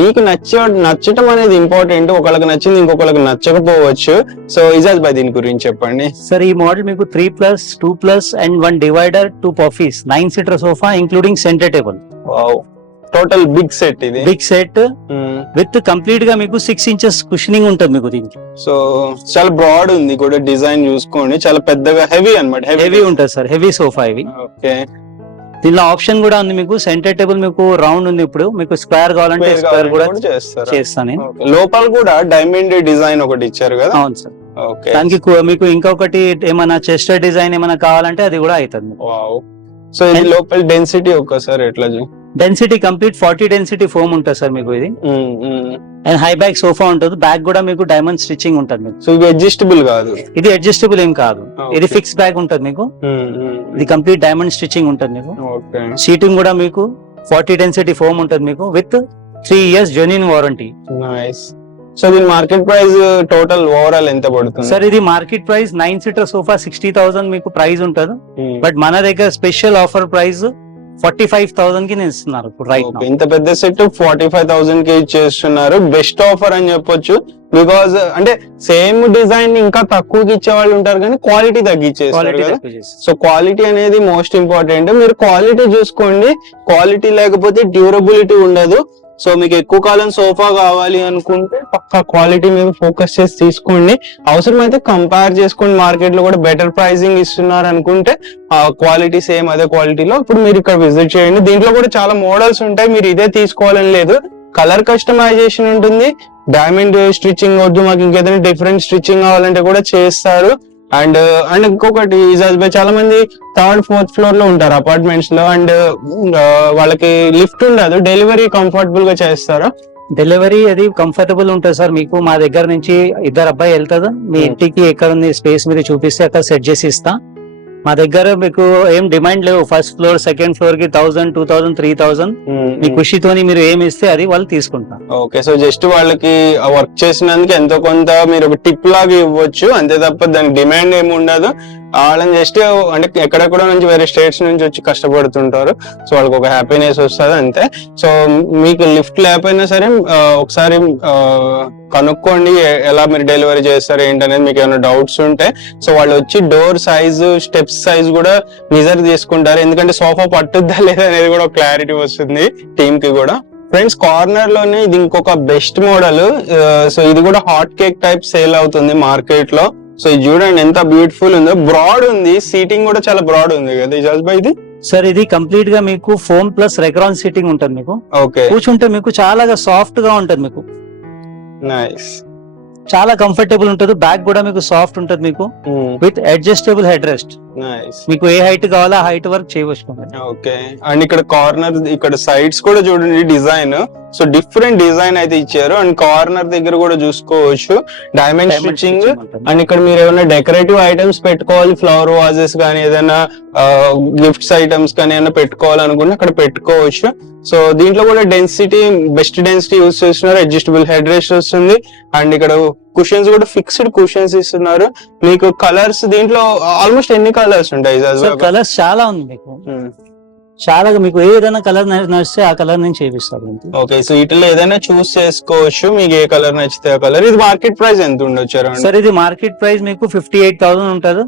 మీకు నచ్చటం అనేది ఇంపార్టెంట్. ఒకళ్ళకి నచ్చింది ఇంకొకళ్ళకి నచ్చకపోవచ్చు. సో ఇజాజ్ భాయ్ దీని గురించి చెప్పండి. సార్ ఈ మోడల్ మీకు 3+2+ and 1 divider 2 puffies 9 seater sofa including centre table. Total big set. ఇది బిగ్ సెట్ విత్ కంప్లీట్ గా మీకు 6 ఇంచెస్ కుషనింగ్ ఉంటుంది మీకు దీనికి. సో చాలా బ్రాడ్ ఉంది కూడా, డిజైన్ చూసుకోండి. చాలా పెద్దగా హెవీ అన్నమాట. హెవీ ఉంటుంది సార్, హెవీ సోఫా ఇవి. ఓకే, దీనిలో ఆప్షన్ కూడా ఉంది మీకు. సెంటర్ టేబుల్ మీకు రౌండ్ ఉంది, ఇప్పుడు మీకు స్క్వేర్ కావాలంటే స్క్వేర్ కూడా చేస్తాను. లోపల కూడా డైమండ్ డిజైన్ ఒకటి ఇచ్చారు కదా. అవును సార్. దానికి మీకు ఇంకొకటి ఏమైనా చెస్టర్ డిజైన్ ఏమైనా కావాలంటే అది కూడా అవుతుంది. సో ఇది లోపల డెన్సిటీ ఒక్కసారి ఎట్లా? డెన్సిటీ కంప్లీట్ 40 డెన్సిటీ ఫోమ్ ఉంటుంది సార్ మీకు ఇది. అండ్ హై బ్యాక్ సోఫా ఉంటుంది. బ్యాక్ కూడా మీకు డైమండ్ స్టిచ్చింగ్ ఉంటుంది మీకు. సో ఇది అడ్జస్టబుల్ కాదు? ఇది అడ్జస్టబుల్ ఏం కాదు, ఇది ఫిక్స్ బ్యాక్ ఉంటుంది మీకు. ఇది కంప్లీట్ డైమండ్ స్టిచ్చింగ్ ఉంటుంది మీకు. సీటింగ్ కూడా మీకు 40 డెన్సిటీ ఫోమ్ ఉంటుంది మీకు with 3 years genuine warranty. Nice. So దీని మార్కెట్ ప్రైస్ టోటల్ ఓవరాల్ ఎంత పడుతుంది సార్? ఇది మార్కెట్ ప్రైస్ 9 సీటర్ సోఫా 60,000 మీకు ప్రైస్ ఉంటుంది. బట్ మన దగ్గర స్పెషల్ ఆఫర్ ప్రైస్ 45,000 కి నేను ఇస్తున్నారు ఇప్పుడు రైట్ నౌ. ఇంత పెద్ద సెట్ 45,000 కి ఇచ్చేస్తున్నారు. బెస్ట్ ఆఫర్ అని చెప్పొచ్చు. బికాజ్ అంటే సేమ్ డిజైన్ ఇంకా తక్కువకి ఇచ్చే వాళ్ళు ఉంటారు కానీ క్వాలిటీ తగ్గించేస్తారు కదా. సో క్వాలిటీ అనేది మోస్ట్ ఇంపార్టెంట్. మీరు క్వాలిటీ చూసుకోండి. క్వాలిటీ లేకపోతే డ్యూరబిలిటీ ఉండదు. సో మీకు ఎక్కువ కాలం సోఫా కావాలి అనుకుంటే పక్కా క్వాలిటీ మీద ఫోకస్ చేసి తీసుకోండి. అవసరమైతే కంపేర్ చేసుకోండి. మార్కెట్ లో కూడా బెటర్ ప్రైసింగ్ ఇస్తున్నారు అనుకుంటే క్వాలిటీ సేమ్ అదే క్వాలిటీలో ఇప్పుడు మీరు ఇక్కడ విజిట్ చేయండి. దీంట్లో కూడా చాలా మోడల్స్ ఉంటాయి. మీరు ఇదే తీసుకోవాలని లేదు. కలర్ కస్టమైజేషన్ ఉంటుంది. డైమండ్ స్టిచ్చింగ్ వద్దు, మాకు ఇంకేదైనా డిఫరెంట్ స్టిచ్చింగ్ కావాలంటే కూడా చేస్తారు. అండ్ ఇంకొకటి ఇజాజ్ భాయ్, చాలా మంది 3rd, 4th ఫ్లోర్ లో ఉంటారు అపార్ట్మెంట్స్ లో. అండ్ వాళ్ళకి లిఫ్ట్ ఉండదు. డెలివరీ కంఫర్టబుల్ గా చేస్తారా? డెలివరీ అది కంఫర్టబుల్ ఉంటుంది సార్ మీకు. మా దగ్గర నుంచి 2 అబ్బాయి వెళ్తారు. మీ ఇంటికి ఎక్కడ ఉంది స్పేస్ మీరు చూపిస్తే అక్కడ సెట్ చేసి ఇస్తా. మా దగ్గర మీకు ఏం డిమాండ్ లేవు. 1st ఫ్లోర్, 2nd ఫ్లోర్ కి 1000, 2000, 3000 మీ ఖుషితోని మీరు ఏమి ఇస్తే అది వాళ్ళు తీసుకుంటారు. ఓకే, సో జస్ట్ వాళ్ళకి వర్క్ చేసినందుకు ఎంతో కొంత మీరు ఒక టిప్ లాగా ఇవ్వచ్చు, అంతే తప్ప దానికి డిమాండ్ ఏమి ఉండదు. వాళ్ళని జస్ట్ అంటే ఎక్కడెక్కడ నుంచి వేరే స్టేట్స్ నుంచి వచ్చి కష్టపడుతుంటారు. సో వాళ్ళకి ఒక హ్యాపీనెస్ వస్తుంది అంతే. సో మీకు లిఫ్ట్ లేకపోయినా సరే ఒకసారి కనుక్కోండి ఎలా మీరు డెలివరీ చేస్తారు ఏంటనేది. మీకు ఏమైనా డౌట్స్ ఉంటే సో వాళ్ళు వచ్చి డోర్ సైజు, స్టెప్స్ సైజ్ కూడా మెజర్ తీసుకుంటారు. ఎందుకంటే సోఫా పట్టుద్దా లేదా అనేది కూడా క్లారిటీ వస్తుంది టీమ్ కి కూడా. ఫ్రెండ్స్, కార్నర్ లోనే ఇది ఇంకొక బెస్ట్ మోడల్. సో ఇది కూడా హాట్ కేక్ టైప్ సేల్ అవుతుంది మార్కెట్ లో. సో ఇది చూడండి ఎంత బ్యూటిఫుల్ ఉందో. బ్రాడ్ ఉంది, సీటింగ్ కూడా చాలా బ్రాడ్ ఉంది కదా ఇజాజ్ భాయ్ ఇది. సార్ ఇది కంప్లీట్ గా మీకు ఫోమ్ ప్లస్ రెక్రాన్ సీటింగ్ ఉంటుంది మీకు. ఓకే, కూర్చుంటే మీకు చాలా సాఫ్ట్ గా ఉంటుంది మీకు. నైస్. చాలా కంఫర్టబుల్ ఉంటుంది. బ్యాక్ కూడా మీకు సాఫ్ట్ ఉంటుంది మీకు విత్ అడ్జస్టబుల్ హెడ్ రెస్ట్. మీకు ఏ హైట్ కావాలో ఆ హైట్ వరకు చేయవచ్చు. ఓకే, అండ్ ఇక్కడ కార్నర్, ఇక్కడ సైడ్స్ కూడా చూడండి డిజైన్. సో డిఫరెంట్ డిజైన్ అయితే ఇచ్చారు. అండ్ కార్నర్ దగ్గర కూడా చూసుకోవచ్చు డైమండ్ స్టిచ్చింగ్. అండ్ ఇక్కడ మీరు ఏమైనా డెకరేటివ్ ఐటమ్స్ పెట్టుకోవాలి, ఫ్లవర్ వాజెస్ కానీ ఏదైనా గిఫ్ట్స్ ఐటమ్స్ కానీ ఏమైనా పెట్టుకోవాలనుకుంటే అక్కడ పెట్టుకోవచ్చు. సో దీంట్లో కూడా డెన్సిటీ, బెస్ట్ డెన్సిటీ యూస్ చేస్తున్నారు. అడ్జస్టబుల్ హెడ్ రెస్ట్ వస్తుంది. అండ్ ఇక్కడ కుషన్స్ కూడా ఫిక్స్డ్ కుషన్స్ ఇస్తున్నారు. మీకు కలర్స్ దీంట్లో ఆల్మోస్ట్ ఎన్ని కలర్స్ ఉంటాయి? కలర్స్ చాలా ఉంది మీకు, చాలా మీకు ఏదైనా కలర్ నచ్చితే ఆ కలర్ నేను చేపిస్తాను. ఓకే, సో వీటిలో ఏదైనా చూస్ చేసుకోవచ్చు, మీకు ఏ కలర్ నచ్చితే ఆ కలర్. ఇది మార్కెట్ ప్రైస్ ఎంత ఉండొచ్చు? సార్ ఇది మార్కెట్ ప్రైస్ మీకు 58,000 ఉంటుంది.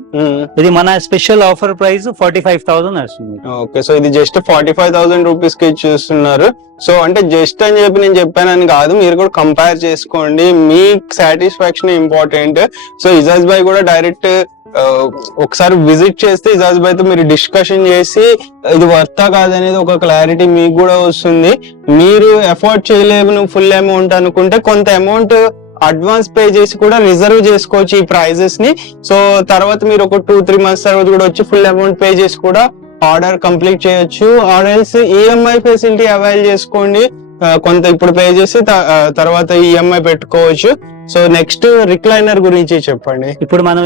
ఇది మన స్పెషల్ ఆఫర్ ప్రైస్ 45,000 వస్తుంది. ఓకే, సో ఇది జస్ట్ 45,000 రూపీస్ కి చూస్తున్నారు. సో అంటే జస్ట్ అని చెప్పి నేను చెప్పానని కాదు, మీరు కూడా కంపేర్ చేసుకోండి. మీ సాటిస్ఫాక్షన్ ఇంపార్టెంట్. సో ఇజాజ్ భాయ్ కూడా డైరెక్ట్ ఒకసారి విజిట్ చేస్తే ఇజాజ్ భాయ్ తో మీరు డిస్కషన్ చేసి ఇది వర్తా కాదనేది ఒక క్లారిటీ మీకు కూడా వస్తుంది. మీరు ఎఫోర్డ్ చేయలేము ఫుల్ అమౌంట్ అనుకుంటే కొంత అమౌంట్ అడ్వాన్స్ పే చేసి కూడా రిజర్వ్ చేసుకోవచ్చు ఈ ప్రైజెస్ ని. సో తర్వాత మీరు ఒక 2-3 months తర్వాత కూడా వచ్చి ఫుల్ అమౌంట్ పే చేసి కూడా ఆర్డర్ కంప్లీట్ చేయొచ్చు. ఆర్డర్స్ ఈఎంఐ ఫెసిలిటీ అవైల్ చేసుకోండి. కొంత ఇప్పుడు పే చేసి తర్వాత ఈఎంఐ పెట్టుకోవచ్చు. సో నెక్స్ట్ రిక్లైనర్ గురించి చెప్పండి. ఇప్పుడు మనం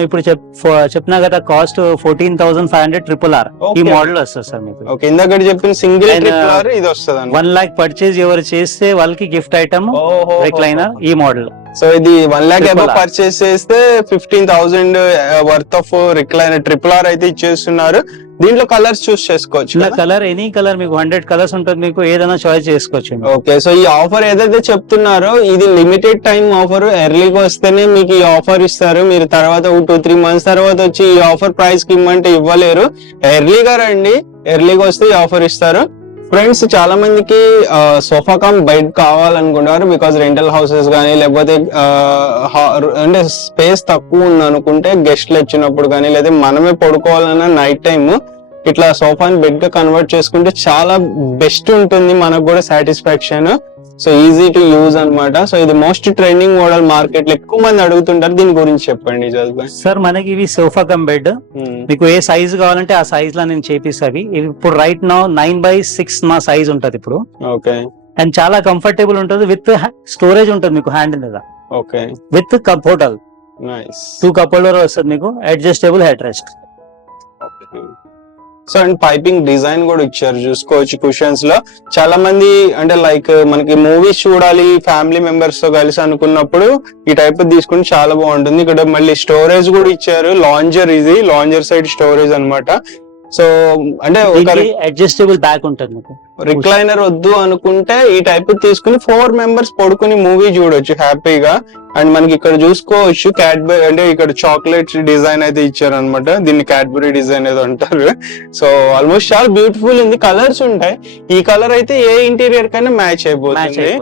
చెప్పినా కదా, కాస్ట్ 14,500 RRR ఈ మోడల్ వస్తుంది సార్ మీకు. ఓకే, ఇందాక చెప్పిన సింగిల్ RRR ఇది వస్తుంది. 1 lakh పర్చేజ్ ఎవరు చేస్తే వాళ్ళకి గిఫ్ట్ ఐటమ్ రిక్లైనర్ ఈ మోడల్. సో ఇది 1 lakh అబౌవ్ పర్చేస్ చేస్తే 15,000 వర్త్ ఆఫ్ రిక్లైనర్ RRR అయితే ఇచ్చేస్తున్నారు. దీంట్లో కలర్స్ చూస్ చేసుకోవచ్చు. కలర్ ఎనీ కలర్ మీకు 100 కలర్స్ ఉంటుంది, మీకు ఏదైనా చాయిస్ చేసుకోవచ్చు. ఓకే, సో ఈ ఆఫర్ ఏదైతే చెప్తున్నారో ఇది లిమిటెడ్ టైం ఆఫర్. ఎర్లీగా వస్తేనే మీకు ఈ ఆఫర్ ఇస్తారు. మీరు తర్వాత 2-3 months తర్వాత వచ్చి ఈ ఆఫర్ ప్రైస్ కి ఇవ్వమంటే ఇవ్వలేరు. ఎర్లీగా రండి, ఎర్లీగా వస్తే ఈ ఆఫర్ ఇస్తారు. ఫ్రెండ్స్, చాలా మందికి సోఫా కమ్ బెడ్ కావాలనుకుంటారు. బికాస్ రెంటల్ హౌసెస్ కానీ లేకపోతే అంటే స్పేస్ తక్కువ ఉంది అనుకుంటే గెస్ట్లు వచ్చినప్పుడు కానీ లేదా మనమే పడుకోవాలన్నా నైట్ టైమ్ ఇట్లా సోఫాని బెడ్ గా కన్వర్ట్ చేసుకుంటే చాలా బెస్ట్ ఉంటుంది, మనకు కూడా satisfaction. So easy to use అన్నమాట. సో ఇది మోస్ట్ ట్రెండింగ్ మోడల్, మార్కెట్ లో ఎక్కువ మంది అడుగుతుంటారు. దీని గురించి చెప్పండి సార్. మనకి ఇవి సోఫా కమ్ బెడ్, మీకు ఏ సైజ్ కావాలంటే ఆ సైజ్ లో నేను చేపిస్తాను. ఇవి ఇప్పుడు రైట్ నౌ 9x6 మా సైజ్ ఉంటది ఇప్పుడు. ఓకే, అండ్ చాలా కంఫర్టబుల్ ఉంటుంది. విత్ స్టోరేజ్ ఉంటుంది మీకు హ్యాండ్ మీద. Okay, with cup hotel, nice. 2 cup holder వస్తుంది మీకు, adjustable head rest. So and piping design కూడా ఇచ్చారు, చూసుకోవచ్చు కుషన్స్ లో. చాలా మంది అంటే లైక్ మనకి మూవీస్ చూడాలి ఫ్యామిలీ మెంబర్స్ తో కలిసి అనుకున్నప్పుడు ఈ టైప్ తీసుకుంటే చాలా బాగుంటుంది. ఇక్కడ మళ్ళీ స్టోరేజ్ కూడా ఇచ్చారు. లాంజర్, ఇది లాంజర్ సైడ్ స్టోరేజ్ అన్నమాట. సో అంటే అడ్జస్టబుల్ బ్యాక్ ఉంటుంది మీకు. రిక్లైనర్ వద్దు అనుకుంటే ఈ టైప్ తీసుకుని 4 members పడుకుని మూవీ చూడొచ్చు హ్యాపీగా. అండ్ మనకి ఇక్కడ చూసుకోవచ్చు క్యాడ్బరీ, అంటే ఇక్కడ చాక్లెట్ డిజైన్ అయితే ఇచ్చారు అనమాట. దీన్ని క్యాడ్బరీ డిజైన్ ఏదో అంటారు. సో ఆల్మోస్ట్ చాలా బ్యూటిఫుల్ ఉంది. కలర్స్ ఉంటాయి. ఈ కలర్ అయితే ఏ ఇంటీరియర్ కైనా మ్యాచ్ అయిపోతుంది.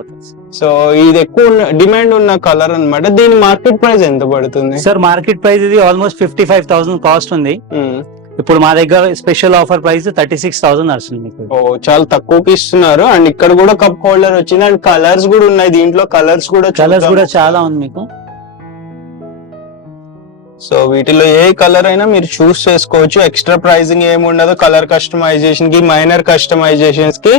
సో ఇది ఎక్కువ డిమాండ్ ఉన్న కలర్ అన్నమాట. దీని మార్కెట్ ప్రైస్ ఎంత పడుతుంది సార్? మార్కెట్ ప్రైస్ ఇది ఆల్మోస్ట్ 55,000 కాస్ట్ ఉంది. ఇప్పుడు మా దగ్గర స్పెషల్ ఆఫర్ ప్రైస్ 36,000 వస్తుంది. చాలా తక్కువకి ఇస్తున్నారు. అండ్ ఇక్కడ కూడా కప్ హోల్డర్ వచ్చింది. అండ్ కలర్స్ కూడా ఉన్నాయి దీంట్లో. కలర్స్ కూడా చాలా ఉంది మీకు. సో వీటిలో ఏ కలర్ అయినా మీరు చూస్ చేసుకోవచ్చు. ఎక్స్ట్రా ప్రైజింగ్ ఏమి ఉండదు. కలర్ కస్టమైజేషన్ కి, మైనర్ కస్టమైజేషన్స్ కి,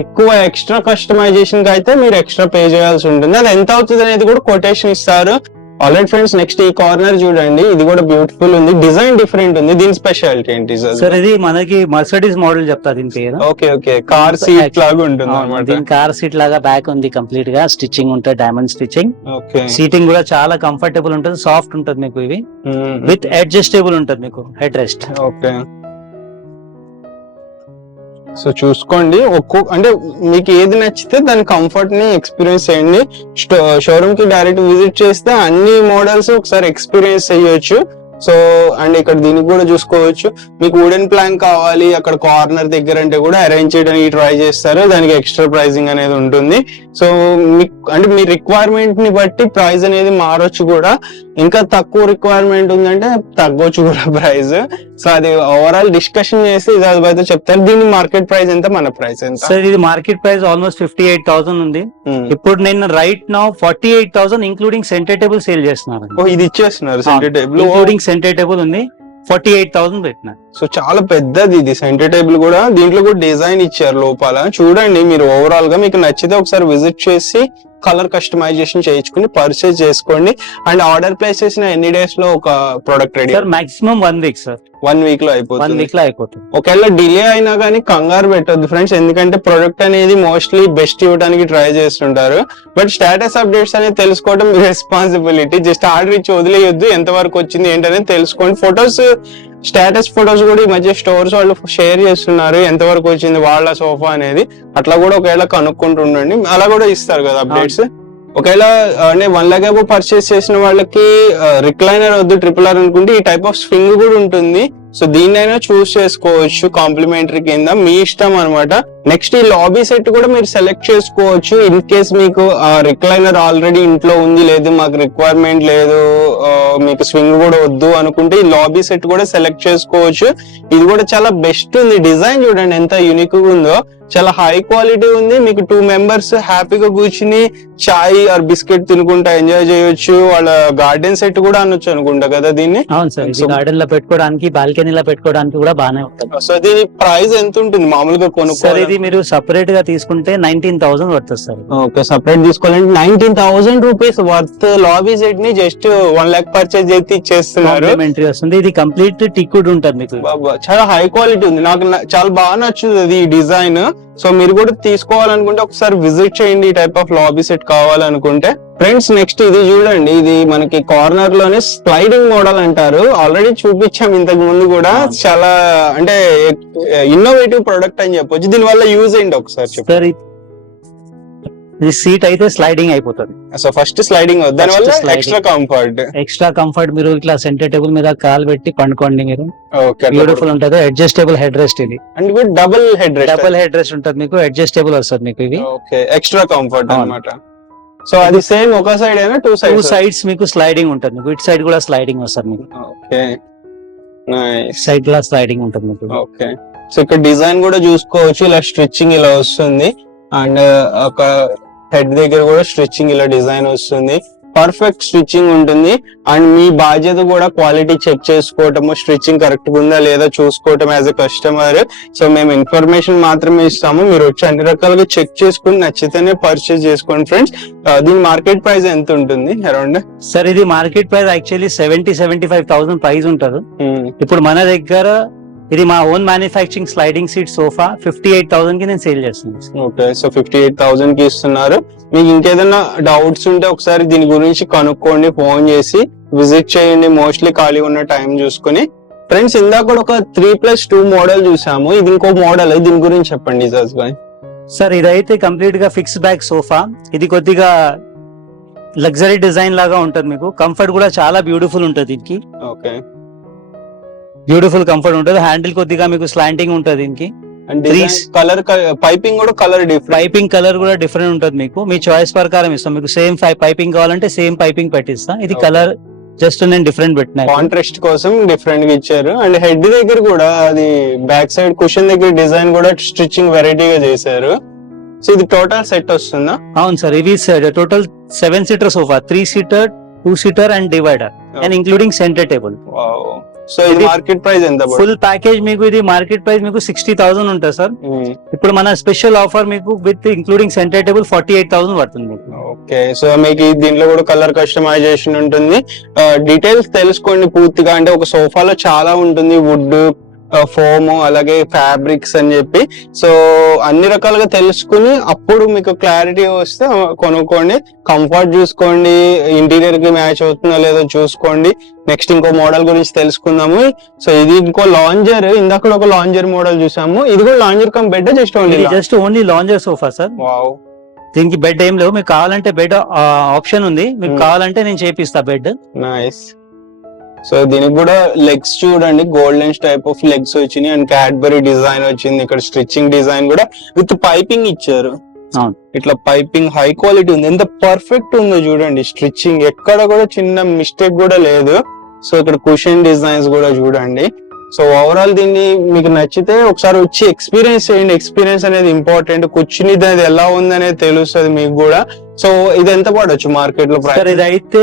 ఎక్కువ ఎక్స్ట్రా కస్టమైజేషన్ కి అయితే మీరు ఎక్స్ట్రా పే చేయాల్సి ఉంటుంది. అది ఎంత అవుతుంది అనేది కూడా కొటేషన్ ఇస్తారు. ఆల్రైట్ ఫ్రెండ్స్, నెక్స్ట్ ఈ కార్నర్ చూడండి. ఇది కూడా బ్యూటిఫుల్ ఉంది. డిజైన్ డిఫరెంట్ ఉంది. దీని స్పెషాలిటీ ఏంటి సార్? ఇది మనకి మర్సిడీస్ మోడల్ చెప్తా దీని పేరు. ఓకే, ఓకే, కార్ సీట్ లాగా ఉంటుంది అన్నమాట. కార్ సీట్ లాగా బ్యాక్ ఉంది, కంప్లీట్ గా స్టిచ్చింగ్ ఉంటుంది, డైమండ్ స్టిచ్చింగ్. ఓకే, సీటింగ్ కూడా చాలా కంఫర్టబుల్ ఉంటుంది, సాఫ్ట్ ఉంటుంది మీకు. ఇవి విత్ అడ్జస్టబుల్ ఉంటుంది మీకు హెడ్ రెస్ట్. ఓకే, సో చూసుకోండి. అంటే మీకు ఏది నచ్చితే దాని కంఫర్ట్ ని ఎక్స్పీరియన్స్ చేయండి. షోరూమ్ కి డైరెక్ట్ విజిట్ చేస్తే అన్ని మోడల్స్ ఒకసారి ఎక్స్పీరియన్స్ చేయొచ్చు. సో అండ్ ఇక్కడ దీనికి కూడా చూసుకోవచ్చు, మీకు వుడెన్ ప్లాంక్ కావాలి అక్కడ కార్నర్ దగ్గర అంటే కూడా అరేంజ్ చేయడానికి ట్రై చేస్తారు, దానికి ఎక్స్ట్రా ప్రైసింగ్ అనేది ఉంటుంది. సో మీకు అంటే మీ రిక్వైర్మెంట్ ని బట్టి ప్రైస్ అనేది మారొచ్చు కూడా, ఇంకా తక్కువ రిక్వైర్మెంట్ ఉందంటే తగ్గొచ్చు కూడా ప్రైస్. సో అది ఓవరాల్ డిస్కషన్ చేసి ఇజాజ్ భాయ్ తో చెప్తారు. దీని మార్కెట్ ప్రైస్ ఎంత, మన ప్రైస్ ఎంత? సార్ ఇది మార్కెట్ ప్రైస్ ఆల్మోస్ట్ 58,000 ఉంది. ఇప్పుడు నేను right now 48,000 including centre table sale చేస్తున్నాను. ఇది ఇచ్చేస్తున్నారు centre table, including centre table ఉంది, 48,000 పెట్టినా. సో చాలా పెద్దది ఇది సెంటర్ టేబుల్ కూడా. దీంట్లో కూడా డిజైన్ ఇచ్చారు లోపల, చూడండి మీరు ఓవరాల్ గా. మీకు నచ్చితే ఒకసారి విజిట్ చేసి కలర్ కస్టమైజేషన్ చేయించుకుని పర్చేజ్ చేసుకోండి. అండ్ ఆర్డర్ ప్లేస్ చేసిన ఎన్ని డేస్ లో ఒక product ready? Sir maximum 1 week sir. 1 week లో అయిపోతుంది. 1 వీక్ లో అయిపోతుంది. ఒకవేళ డిలే అయినా కానీ కంగారు పెట్టొద్దు ఫ్రెండ్స్, ఎందుకంటే ప్రొడక్ట్ అనేది మోస్ట్లీ బెస్ట్ ఇవ్వడానికి ట్రై చేస్తుంటారు. బట్ స్టేటస్ అప్డేట్స్ అనేది తెలుసుకోవడం మీ రెస్పాన్సిబిలిటీ. జస్ట్ ఆర్డర్ ఇచ్చి వదిలేయొద్దు, ఎంత వరకు వచ్చింది ఏంటనేది తెలుసుకోండి. ఫొటోస్, స్టేటస్ ఫొటోస్ కూడా ఈ మధ్య స్టోర్స్ వాళ్ళు షేర్ చేస్తున్నారు, ఎంత వరకు వచ్చింది వాళ్ళ సోఫా అనేది. అట్లా కూడా ఒకవేళ కనుక్కుంటూ ఉండండి, అలా కూడా ఇస్తారు కదా అప్డేట్స్. ఒకవేళ అంటే 1 lakh above పర్చేస్ చేసిన వాళ్ళకి రిక్లైనర్ వద్దు, ట్రిపుల్ ఆర్ అనుకుంటే ఈ టైప్ ఆఫ్ స్వింగ్ కూడా ఉంటుంది. సో దీన్నైనా చూస్ చేసుకోవచ్చు కాంప్లిమెంటరీ కింద, మీ ఇష్టం అనమాట. నెక్స్ట్ ఈ లాబీ సెట్ కూడా మీరు సెలెక్ట్ చేసుకోవచ్చు. ఇన్ కేస్ మీకు రిక్లైనర్ ఆల్రెడీ ఇంట్లో ఉంది, లేదు మాకు రిక్వైర్మెంట్ లేదు, మీకు స్వింగ్ కూడా వద్దు అనుకుంటే ఈ లాబీ సెట్ కూడా సెలెక్ట్ చేసుకోవచ్చు. ఇది కూడా చాలా బెస్ట్ ఉంది. డిజైన్ చూడండి ఎంత యూనిక్ గా ఉందో, చాలా హై క్వాలిటీ ఉంది. మీకు 2 members హ్యాపీగా కూర్చుని చాయ్ ఆర్ బిస్కెట్ తినుకుంటా ఎంజాయ్ చేయొచ్చు. వాళ్ళ గార్డెన్ సెట్ కూడా అనొచ్చు అనుకుంటా కదా దీన్ని. అవును సార్, గార్డెన్ లో పెట్టుకోవడానికి, బాల్కనీలో పెట్టుకోవడానికి కూడా బాగానే ఉంటుంది. సో దీని ప్రైస్ ఎంత ఉంటుంది మామూలుగా కొనుక్కోవాలి? ఇది మీరు సపరేట్ గా తీసుకుంటే 19,000 పడుతుంది సార్. ఓకే, సపరేట్ తీసుకోవాలంటే 19,000 రూపీస్ వర్త్ లాబీ సెట్ ని జస్ట్ 1 lakh పర్చేజ్ చేసి ఇచ్చేస్తున్నారు. కాంప్లిమెంటరీ వస్తుంది. ఇది కంప్లీట్ టిక్వుడ్ ఉంటుంది మీకు. చాలా హై క్వాలిటీ ఉంది, నాకు చాలా బాగా నచ్చుతుంది అది ఈ డిజైన్. సో మీరు కూడా తీసుకోవాలనుకుంటే ఒకసారి విజిట్ చేయండి ఈ టైప్ ఆఫ్ లాబీ సెట్ కావాలనుకుంటే. ఫ్రెండ్స్ నెక్స్ట్ ఇది చూడండి, ఇది మనకి కార్నర్ లోనే స్లైడింగ్ మోడల్ అంటారు. ఆల్రెడీ చూపించాం ఇంతకు ముందు కూడా. చాలా అంటే ఇన్నోవేటివ్ ప్రొడక్ట్ అని చెప్పొచ్చు. దీని వల్ల యూజ్ ఏంటి ఒకసారి చెప్పండి. ఇది సీట్ అయితే స్లైడింగ్ అయిపోతుంది. సో ఫస్ట్ స్లైడింగ్, దాని వల్ల ఎక్స్ట్రా కంఫర్ట్. మీరు ఇట్లా సెంటర్ టేబుల్ మీద కాల్ పెట్టి పండుకోండి మీరు, బ్యూటిఫుల్ ఉంటుంది. అడ్జస్టబుల్ హెడ్ రెస్ట్ ఇది, అండ్ డబుల్ హెడ్ రెస్ట్ ఉంటుంది మీకు, అడ్జస్టబుల్ వస్తుంది మీకు ఇది. ఎక్స్ట్రా కంఫర్ట్ అన్నమాట. సో అది సేమ్ ఒక సైడ్ అయినా 2 సైడ్స్ మీకు స్లైడింగ్ ఉంటుంది మీకు. ఇటు సైడ్ కూడా స్లైడింగ్ వస్తుంది మీకు. ఓకే, సైడ్ లా స్లైడింగ్ ఉంటుంది మీకు. ఓకే, సో ఇక్కడ డిజైన్ కూడా చూసుకోవచ్చు. ఇలా స్ట్రిచ్చింగ్ ఇలా వస్తుంది, అండ్ ఒక హెడ్ దగ్గర కూడా స్ట్రిచ్చింగ్ ఇలా డిజైన్ వస్తుంది. పర్ఫెక్ట్ స్టిచ్చింగ్ ఉంటుంది. అండ్ మీ బాధ్యత కూడా క్వాలిటీ చెక్ చేసుకోవటము, స్టిచ్చింగ్ కరెక్ట్ గా ఉందా లేదా చూసుకోవటం యాజ్ ఎ కస్టమర్. సో మేము ఇన్ఫర్మేషన్ మాత్రమే ఇస్తాము, మీరు వచ్చి అన్ని రకాలుగా చెక్ చేసుకుని నచ్చితేనే పర్చేస్ చేసుకోండి ఫ్రెండ్స్. దీని మార్కెట్ ప్రైస్ ఎంత ఉంటుంది అరౌండ్? సార్ ఇది మార్కెట్ ప్రైస్ యాక్చువల్లీ 70-75,000 ప్రైస్ ఉంటుంది. ఇప్పుడు మన దగ్గర ఇది మా own manufacturing sliding seat sofa 58,000 కి నేను సేల్ చేస్తున్నాను. ఓకే, సో 58,000 కి ఇస్తున్నారు. మీకు ఇంకేదైనా డౌట్స్ ఉంటే ఒకసారి దీని గురించి కనుక్కోండి, ఫోన్ చేసి విజిట్ చేయండి, మోస్ట్లీ ఖాళీ ఉన్న టైం చూసుకుని. ఫ్రెండ్స్ ఇందాక కూడా ఒక 3+2 మోడల్ చూసాము, ఇది ఇంకో మోడల్, దీని గురించి చెప్పండి ఇజాజ్ భాయ్. సార్ ఇదైతే కంప్లీట్ గా ఫిక్స్ బ్యాక్ సోఫా. ఇది కొద్దిగా లగ్జరీ డిజైన్ లాగా ఉంటుంది మీకు. కంఫర్ట్ కూడా చాలా బ్యూటిఫుల్ ఉంటుంది దీనికి. ఓకే, బ్యూటిఫుల్ కంఫర్ట్ ఉంటుంది. హ్యాండిల్ కొద్దిగా మీకు స్లాంటింగ్ ఉంటుంది దీనికి. కలర్ పైపింగ్ కూడా కలర్ కూడా డిఫరెంట్ ఉంటుంది మీకు. మీ చాయిస్ ప్రకారం ఇస్తాం. మీకు సేమ్ పైపింగ్ కావాలంటే సేమ్ పైపింగ్ పెట్టిస్తాం. ఇది కలర్ జస్ట్ నేను డిఫరెంట్ పెట్టినా, కాంట్రాస్ట్ కోసం డిఫరెంట్ గా ఇచ్చారు. అండ్ హెడ్ దగ్గర కూడా అది బ్యాక్ సైడ్ కుషన్ దగ్గర డిజైన్ కూడా స్టిచ్చింగ్ వెరైటీగా చేశారు. సో ఇది టోటల్ సెట్ వస్తుందా? అవును సార్, ఇది total 7 seater sofa, 3 seater, 2 seater and divider and including centre table. So ఇది మార్కెట్ ప్రైస్ ఎంత? ఫుల్ ప్యాకేజ్ మీకు ఇది మార్కెట్ ప్రైస్ మీకు 60,000 ఉంటుంది సార్. ఇప్పుడు మన స్పెషల్ ఆఫర్ మీకు విత్ ఇంక్లూడింగ్ సెంటర్ టేబుల్ 48,000 పడుతుంది మీకు. ఓకే, సో మీకు దీంట్లో కూడా కలర్ కస్టమైజేషన్ ఉంటుంది. డీటెయిల్స్ తెలుసుకోండి పూర్తిగా. అంటే ఒక సోఫాలో చాలా ఉంటుంది, వుడ్, ఫోమ్, అలాగే ఫ్యాబ్రిక్స్ అని చెప్పి. సో అన్ని రకాలుగా తెలుసుకుని అప్పుడు మీకు క్లారిటీ వస్తే కొనుక్కోండి. కంఫర్ట్ చూసుకోండి, ఇంటీరియర్ కి మ్యాచ్ అవుతుందో లేదో చూసుకోండి. నెక్స్ట్ ఇంకో మోడల్ గురించి తెలుసుకుందాము. సో ఇది ఇంకో లాంజర్, ఇందాక ఒక లాంజర్ మోడల్ చూసాము. ఇది కూడా lounger cum bed, just only lounger sofa sir. Wow, దీనికి బెడ్ ఏం లేవు. మీకు కావాలంటే బెడ్ ఆప్షన్ ఉంది, మీకు కావాలంటే నేను చేపిస్తా బెడ్. నైస్. సో దీనికి కూడా లెగ్స్ చూడండి, గోల్డెన్ టైప్ ఆఫ్ లెగ్స్ వచ్చినాయి అండ్ క్యాడ్బరీ డిజైన్ వచ్చింది. ఇక్కడ స్టిచ్చింగ్ డిజైన్ కూడా విత్ పైపింగ్ ఇచ్చారు. ఇట్లా పైపింగ్ హై క్వాలిటీ ఉంది, ఎంత పర్ఫెక్ట్ ఉందో చూడండి. స్టిచ్చింగ్ ఎక్కడ కూడా చిన్న మిస్టేక్ కూడా లేదు. సో ఇక్కడ కుషన్ డిజైన్స్ కూడా చూడండి. సో ఓవరాల్ దీన్ని మీకు నచ్చితే ఒకసారి వచ్చి ఎక్స్పీరియన్స్ చేయండి. ఎక్స్పీరియన్స్ అనేది ఇంపార్టెంట్. కూర్చుని దాని ఎలా ఉంది అనేది తెలుస్తుంది మీకు కూడా. సో ఇది ఎంత పడవచ్చు మార్కెట్ లో ప్రైస్? ఇది అయితే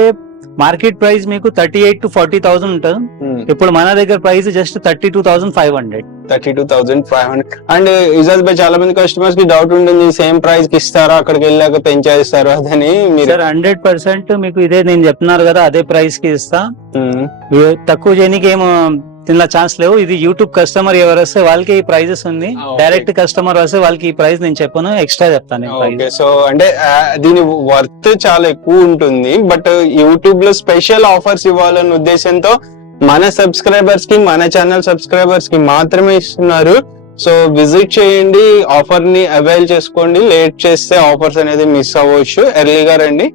మార్కెట్ ప్రైస్ మీకు 38,000 to 40,000 ఉంటుంది. ఇప్పుడు మన దగ్గర price just 32,500. 32,500. And Ijaz by చాలా మంది కస్టమర్స్ కి డౌట్ ఉంటుంది, సేమ్ ప్రైస్ కి ఇస్తారా, అక్కడికి వెళ్ళాక పెంచేస్తారు అదని. మీరు 100% మీకు ఇదే నేను చెప్తున్నారు కదా, అదే ప్రైస్ కి ఇస్తా. తక్కువ చేయడానికి ఏమో తిన్న ఛాన్స్ లేవు. ఇది యూట్యూబ్ కస్టమర్ ఎవరు వస్తే వాళ్ళకి ఈ ప్రైజెస్ ఉంది. డైరెక్ట్ కస్టమర్ వస్తే వాళ్ళకి ఈ ప్రైస్ నేను చెప్పను, ఎక్స్ట్రా చెప్తాను. సో అంటే దీని వర్త్ చాలా ఎక్కువ ఉంటుంది. బట్ యూట్యూబ్ లో స్పెషల్ ఆఫర్స్ ఇవ్వాలన్న ఉద్దేశంతో మన సబ్స్క్రైబర్స్ కి, మన ఛానల్ సబ్స్క్రైబర్స్ కి మాత్రమే ఇస్తున్నారు. సో విజిట్ చేయండి, ఆఫర్ ని అవైల్ చేసుకోండి. లేట్ చేస్తే ఆఫర్స్ అనేది మిస్ అవ్వచ్చు. ఎర్లీగా రండి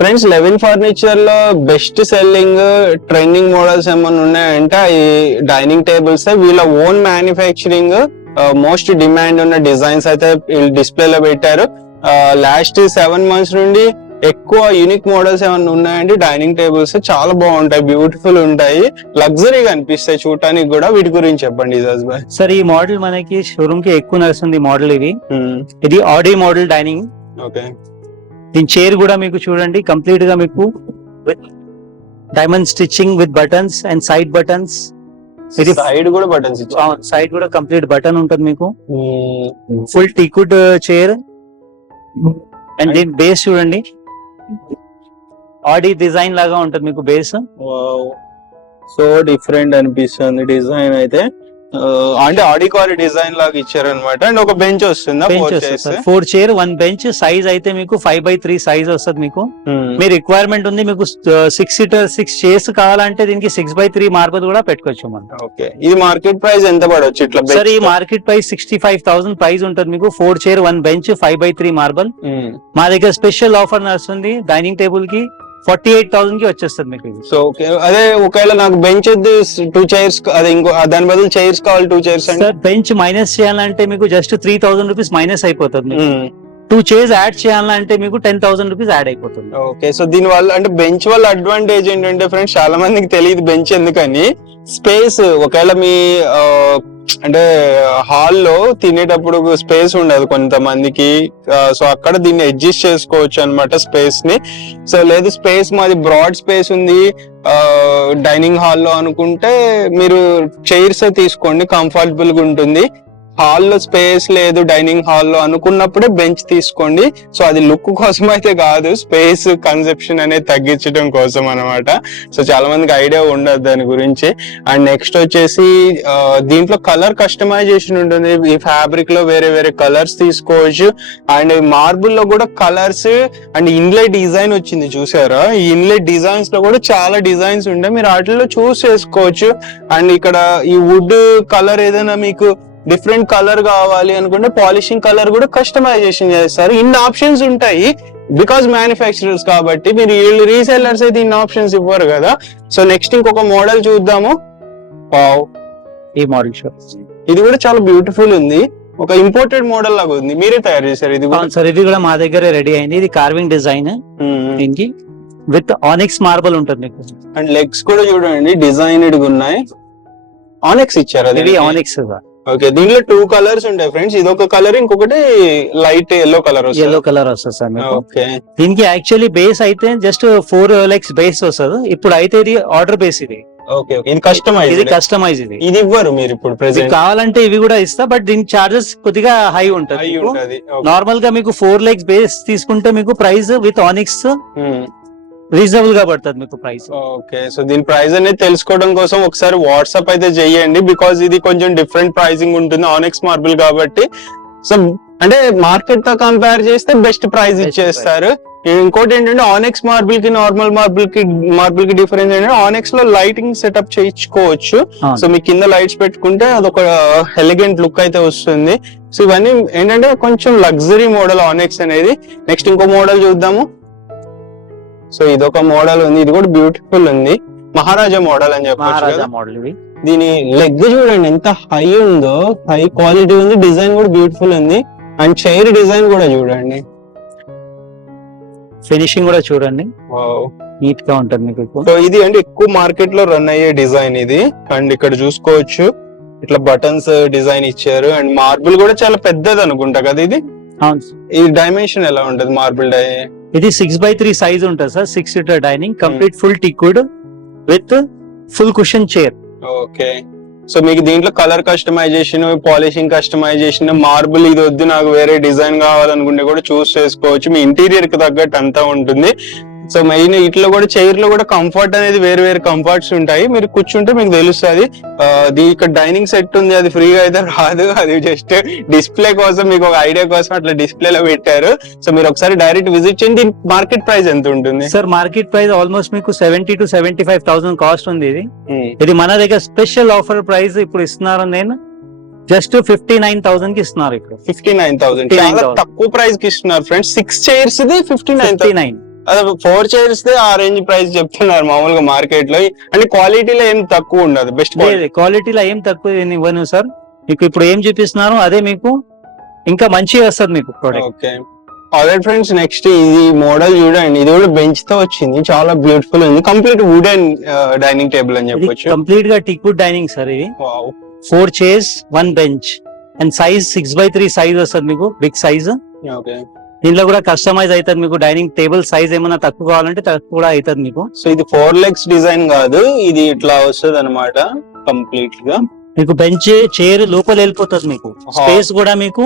ఫ్రెండ్స్. లెవిన్ ఫర్నిచర్ లో బెస్ట్ సెల్లింగ్ ట్రెండింగ్ మోడల్స్ ఏమన్నా ఉన్నాయంటే ఈ డైనింగ్ టేబుల్స్. వీళ్ళ ఓన్ మ్యానుఫ్యాక్చరింగ్, మోస్ట్ డిమాండ్ ఉన్న డిజైన్స్ అయితే డిస్ప్లే లో పెట్టారు. లాస్ట్ 7 months నుండి ఎక్కువ యూనిక్ మోడల్స్ ఏమన్నా ఉన్నాయండి. డైనింగ్ టేబుల్స్ చాలా బాగుంటాయి, బ్యూటిఫుల్ ఉంటాయి, లగ్జరీగా అనిపిస్తాయి చూడటానికి కూడా. వీటి గురించి చెప్పండి ఇజాజ్ భాయ్. సార్ ఈ మోడల్ మనకి షోరూమ్ కి ఎక్కువ నడుస్తుంది మోడల్. ఇది ఆడి మోడల్ డైనింగ్. ఓకే. దీని చైర్ కూడా మీకు చూడండి, కంప్లీట్ గా మీకు diamond stitching with buttons and side buttons. ఇది సైడ్ కూడా బటన్స్, సైడ్ కూడా కంప్లీట్ బటన్ ఉంటుంది మీకు. Full టీకుడ్ chair. అండ్ దీని బేస్ చూడండి, ఆడి డిజైన్ లాగా ఉంటుంది మీకు బేస్. సో డిఫరెంట్ అనిపిస్తుంది డిజైన్ అయితే. అంటే ఆడి క్వాలిటీ డిజైన్ లాగా ఇచ్చారు అనమాట. అండ్ ఒక బెంచ్ వస్తుంది, 4 చైర్ 1 బెంచ్. సైజ్ అయితే మీకు 5x3 సైజ్ వస్తుంది మీకు. మీ రిక్వైర్మెంట్ ఉంది మీకు 6 seater 6 చైర్స్ కావాలంటే దీనికి 6x3 మార్బల్ కూడా పెట్టుకోవచ్చు మనం. ఓకే. ఇది మార్కెట్ ప్రైస్ ఎంత పడవచ్చు ఇట్లా? సార్ ఈ మార్కెట్ ప్రైస్ 65,000 ప్రైస్ ఉంటుంది మీకు. 4 చైర్ 1 బెంచ్ 5x3 మార్బల్. మా దగ్గర స్పెషల్ ఆఫర్ నడుస్తుంది డైనింగ్ టేబుల్ కి 48,000 కి వచ్చేస్తుంది మీకు. సో అదే ఒకవేళ నాకు బెంచ్ 2 చైర్స్, అదే ఇంకో దాని బదులు చైర్స్ కావాలి 2 చైర్స్. సార్ బెంచ్ మైనస్ చేయాలంటే మీకు జస్ట్ 3,000 రూపీస్ మైనస్ అయిపోతుంది. 2 చైర్స్ యాడ్ చేయాలంటే మీకు 10,000 రూపీస్ యాడ్ అయిపోతుంది. ఓకే. సో దీని వల్ల అంటే బెంచ్ వల్ల అడ్వాంటేజ్ ఏంటంటే ఫ్రెండ్స్, చాలా మందికి తెలియదు బెంచ్ ఎందుకని. స్పేస్, ఒకవేళ మీ అంటే హాల్లో తినేటప్పుడు స్పేస్ ఉండదు కొంతమందికి. సో అక్కడ దీన్ని అడ్జస్ట్ చేసుకోవచ్చు అనమాట స్పేస్ ని. సో లేదు స్పేస్ మాది బ్రాడ్ స్పేస్ ఉంది డైనింగ్ హాల్లో అనుకుంటే మీరు చైర్స్ తీసుకోండి, కంఫర్టబుల్ గా ఉంటుంది. హాల్లో స్పేస్ లేదు డైనింగ్ హాల్లో అనుకున్నప్పుడే బెంచ్ తీసుకోండి. సో అది లుక్ కోసం అయితే కాదు, స్పేస్ కన్సెప్షన్ అనేది తగ్గించడం కోసం అనమాట. సో చాలా మందికి ఐడియా ఉండదు దాని గురించి. అండ్ నెక్స్ట్ వచ్చేసి దీంట్లో కలర్ కస్టమైజేషన్ ఉంటుంది. ఈ ఫ్యాబ్రిక్ లో వేరే వేరే కలర్స్ తీసుకోవచ్చు. అండ్ మార్బుల్ లో కూడా కలర్స్ అండ్ ఇన్లే డిజైన్ వచ్చింది చూసారా. ఈ ఇన్లే డిజైన్స్ లో కూడా చాలా డిజైన్స్ ఉంటాయి, మీరు వాటిలో చూస్ చేసుకోవచ్చు. అండ్ ఇక్కడ ఈ వుడ్ కలర్ ఏదైనా మీకు డిఫరెంట్ కలర్ కావాలి అనుకుంటే పాలిషింగ్ కలర్ కూడా కస్టమైజేషన్ చేస్తారు. ఇన్ని ఆప్షన్స్ ఉంటాయి బికాస్ మ్యానుఫ్యాక్చరర్స్ కాబట్టి. మీరు వీళ్ళు రీసెల్లర్స్ అయితే ఇన్ని ఆప్షన్స్ ఇవ్వరు కదా. సో నెక్స్ట్ ఇంకొక మోడల్ చూద్దాము. వావ్, ఈ మోడల్ షో ఇది కూడా చాలా బ్యూటిఫుల్ ఉంది. ఒక ఇంపోర్టెడ్ మోడల్ లాగా ఉంది, మీరే తయారు చేశారు ఇది కూడా? సార్ ఇది కూడా మా దగ్గరే రెడీ అయింది. ఇది కార్వింగ్ డిజైన్, దీనికి విత్ ఆనిక్స్ మార్బల్ ఉంటుంది మీకు. అండ్ లెగ్స్ కూడా చూడండి డిజైన్డ్ గా ఉన్నాయి, ఆనిక్స్ ఇచ్చారు. ఇది ఆనిక్స్. ఓకే. దీంట్లో 2 కలర్స్ ఉంటాయి ఫ్రెండ్స్, ఇది ఒక కలర్, ఇంకొకటి లైట్ ఎల్లో కలర్ వస్తుంది. ఎల్లో కలర్ వస్తుంది సార్. ఓకే. దీనికి యాక్చువల్లీ బేస్ అయితే జస్ట్ 4 legs బేస్ వస్తుంది. ఇప్పుడు అయితే ఇది ఆర్డర్ బేస్. ఇది ఓకే. ఇది కస్టమైజ్, ఇది కస్టమైజ్. ఇది ఇవ్వరు మీరు ఇప్పుడు ప్రెజెంట్, కావాలంటే ఇవి కూడా ఇస్తా. బట్ దీని చార్జెస్ కొద్దిగా హై ఉంటుంది. నార్మల్ గా మీకు 4 legs బేస్ తీసుకుంటే మీకు ప్రైస్ విత్ ఆనిక్స్ రీజనబుల్ గా పడుతుంది మీకు ప్రైస్. ఓకే. సో దీని ప్రైస్ అనేది తెలుసుకోవడం కోసం ఒకసారి వాట్సాప్ అయితే చెయ్యండి, బికాస్ ఇది కొంచెం డిఫరెంట్ ప్రైసింగ్ ఉంటుంది ఆనిక్స్ మార్బుల్ కాబట్టి. సో అంటే మార్కెట్ తో కంపేర్ చేస్తే బెస్ట్ ప్రైస్ ఇచ్చేస్తారు. ఇంకోటి ఏంటంటే ఆనిక్స్ మార్బుల్ కి నార్మల్ మార్బుల్ కి డిఫరెన్స్ ఏంటంటే ఆనిక్స్ లో లైటింగ్ సెటప్ చేయించుకోవచ్చు. సో మీ కింద లైట్స్ పెట్టుకుంటే అదొక ఎలిగెంట్ లుక్ అయితే వస్తుంది. సో ఇవన్నీ ఏంటంటే కొంచెం లగ్జరీ మోడల్ ఆనిక్స్ అనేది. నెక్స్ట్ ఇంకో మోడల్ చూద్దాము. సో ఇదొక మోడల్ ఉంది, ఇది కూడా బ్యూటిఫుల్ ఉంది. మహారాజా మోడల్ అని చెప్పొచ్చు మహారాజా కదా. మోడల్ ఇవి. దీని లెగ్ చూడండి ఎంత హై ఉందో, హై క్వాలిటీ ఉంది, డిజైన్ కూడా బ్యూటిఫుల్ ఉంది. అండ్ చైర్ డిజైన్ కూడా చూడండి, ఫినిషింగ్ కూడా చూడండి, నీట్ గా ఉంటుంది మీకు. సో ఇది అంటే ఎక్కువ మార్కెట్ లో రన్ అయ్యే డిజైన్ ఇది. అండ్ ఇక్కడ చూసుకోవచ్చు ఇట్లా బటన్స్ డిజైన్ ఇచ్చారు. అండ్ మార్బుల్ కూడా చాలా పెద్దది అనుకుంటా కదా ఇది. అవును, ఈ డైమెన్షన్ ఎలా ఉంటది మార్బుల్ డై? ఇది 6x3 సైజ్ ఉంటుంది sir. 6 seater dining, complete full teakwood with full cushion chair. Okay, so మీకు దీంట్లో colour customisation, polishing customisation, marble ఇది వద్దు నాకు వేరే డిజైన్ కావాలనుకుంటే కూడా చూస్ చేసుకోవచ్చు. మీ ఇంటీరియర్ కి తగ్గట్టు అంతా ఉంటుంది. సో మెయిన్ ఇట్లా కూడా చైర్ లో కూడా కంఫర్ట్ అనేది వేరే వేరే కంఫర్ట్స్ ఉంటాయి. మీరు కూర్చుంటే మీకు తెలుస్తుంది. ఇక్కడ డైనింగ్ సెట్ ఉంది, అది ఫ్రీగా అయితే రాదు, అది జస్ట్ డిస్ప్లే కోసం, మీకు ఒక ఐడియా కోసం అట్లా డిస్ప్లే లో పెట్టారు. సో మీరు ఒకసారి డైరెక్ట్ విజిట్ చేయండి. దీని మార్కెట్ ప్రైస్ ఎంత ఉంటుంది సార్? మార్కెట్ ప్రైస్ ఆల్మోస్ట్ మీకు 70,000 to 75,000 కాస్ట్ ఉంది ఇది. ఇది మన దగ్గర స్పెషల్ ఆఫర్ ప్రైస్ ఇప్పుడు ఇస్తున్నారు, నేను జస్ట్ 59,000 కి ఇస్తున్నారు ఇప్పుడు. 59,000 చాలా తక్కువ ప్రైస్ కి ఇస్తున్నారు ఫ్రెండ్స్. 6 chairs the 59,000. అదే 4 చైర్స్ దే ఆ రేంజ్ ప్రైస్ చెప్తున్నారు మామూలుగా మార్కెట్ లో. అంటే క్వాలిటీలో ఏం తక్కువ ఉండదు, బెస్ట్ క్వాలిటీలో ఏం తక్కువ ఇవ్వను సార్. మీకు ఇప్పుడు ఏం చూపిస్తున్నారు అదే మీకు ఇంకా మంచిగా వస్తుంది మీకు product. Okay, alright friends, next ఇది మోడల్ చూడండి. ఇది కూడా బెంచ్ తో వచ్చింది, చాలా బ్యూటిఫుల్ ఉంది. కంప్లీట్ వుడెన్ డైనింగ్ టేబుల్ అని చెప్పొచ్చు. కంప్లీట్ గా టిక్వుడ్ డైనింగ్ సార్ ఇది. 4 chairs 1 bench and size 6x3 size వస్తుంది మీకు, బిగ్ సైజ్. ఓకే, దీంట్లో కూడా కస్టమైజ్ అవుతుంది మీకు. డైనింగ్ టేబుల్ సైజ్ ఏమైనా తక్కువ కావాలంటే తక్కువ కూడా అవుతుంది మీకు. సో ఇది 4 legs డిజైన్ కాదు, ఇది ఇట్లా వస్తుంది అనమాట కంప్లీట్ గా. మీకు బెంచ్ చైర్ లోపల వెళ్ళిపోతుంది మీకు, స్పేస్ కూడా మీకు.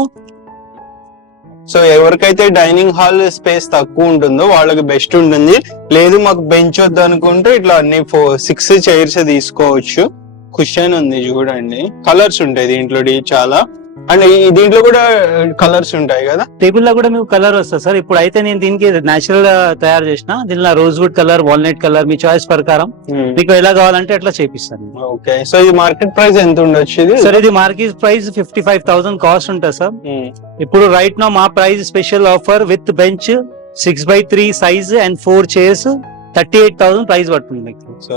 సో ఎవరికైతే డైనింగ్ హాల్ స్పేస్ తక్కువ ఉంటుందో వాళ్ళకి బెస్ట్ ఉంటుంది. లేదు మాకు బెంచ్ వద్దు అనుకుంటే ఇట్లా అన్ని 6 చైర్స్ తీసుకోవచ్చు. కుషన్ ఉంది చూడండి, కలర్స్ ఉంటాయి దీంట్లో చాలా. అండ్ దీంట్లో కూడా కలర్స్ ఉంటాయి కదా. టేబుల్ లో కూడా మీకు కలర్ వస్తుంది సార్. ఇప్పుడు అయితే నేను దీనికి నేచురల్ గా తయారు చేసిన, దీనిలో rosewood colour, walnut colour, మీ చాయిస్ ప్రకారం మీకు ఎలా కావాలంటే అట్లా చేపిస్తాను. ఓకే, సో ఇది మార్కెట్ ప్రైస్ ఎంత ఉండొచ్చు ఇది? సార్ ఇది మార్కెట్ ప్రైస్ 55,000 కాస్ట్ ఉంటుంది సార్. ఇప్పుడు రైట్ నో మా price special offer with bench 6x3 size and 4 chairs 38,000 price పడుతుంది మీకు. సో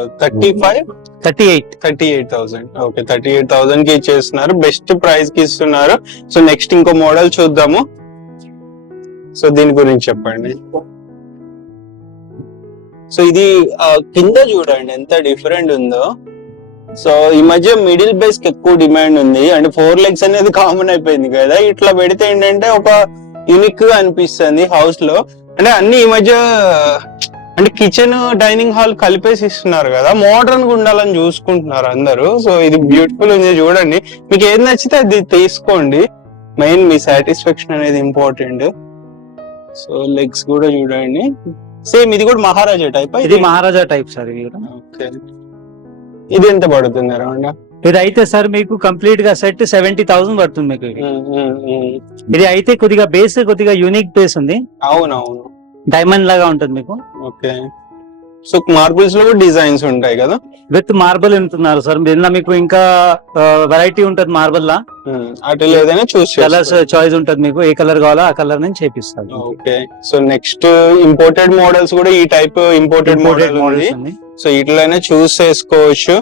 38,000. ఓకే, 38,000 కి ఇచ్చేస్తున్నారు, బెస్ట్ ప్రైస్ కి ఇస్తున్నారు. సో నెక్స్ట్ ఇంకో మోడల్ చూద్దాము. సో దీని గురించి చెప్పండి. సో ఇది కింద చూడండి ఎంత డిఫరెంట్ ఉందో. సో ఈ మధ్య మిడిల్ బేస్ కి ఎక్కువ డిమాండ్ ఉంది. అంటే 4 legs అనేది కామన్ అయిపోయింది కదా. ఇట్లా పెడితే ఏంటంటే ఒక యూనిక్ గా అనిపిస్తుంది హౌస్ లో. అంటే అన్ని ఈ మధ్య అంటే కిచెన్ డైనింగ్ హాల్ కలిపేసి ఇస్తున్నారు కదా, మోడర్న్ గా ఉండాలని చూసుకుంటున్నారు అందరూ. సో ఇది బ్యూటిఫుల్ ఉంది చూడండి, మీకు ఏది నచ్చితే అది తీసుకోండి. మెయిన్ మీ సాటిస్ఫాక్షన్ అనేది ఇంపార్టెంట్. సో లెగ్స్ కూడా చూడండి, సేమ్ ఇది కూడా మహారాజా టైప్. ఇది మహారాజా టైప్ సార్. ఓకే, ఇది ఎంత పడుతుంది అరౌండ్? ఇది అయితే సార్ మీకు కంప్లీట్ గా సెట్ 70,000 పడుతుంది మీకు. ఇది అయితే కొద్దిగా బేస్ కొద్దిగా యూనిక్ బేస్ ఉంది. అవునవును, డైమండ్ లాగా ఉంటుంది మీకు. ఓకే, సో మార్బుల్స్ లో కూడా డిజైన్స్ ఉంటాయి కదా. విత్ మార్బుల్ ఉంటున్నారు సార్. దీనిలో మీకు ఇంకా వెరైటీ ఉంటుంది మార్బుల్ లా. అటు ఏదైనా చూస్ కలర్స్ చాయిస్ ఉంటుంది మీకు, ఏ కలర్ కావాలో ఆ కలర్ నుంచి చేపిస్తారు. Okay, so next imported models కూడా ఈ టైప్ ఇంపోర్టెడ్ మోడల్ ఉంది. సో ఇట్లనే చూస్ చేసుకోవచ్చు.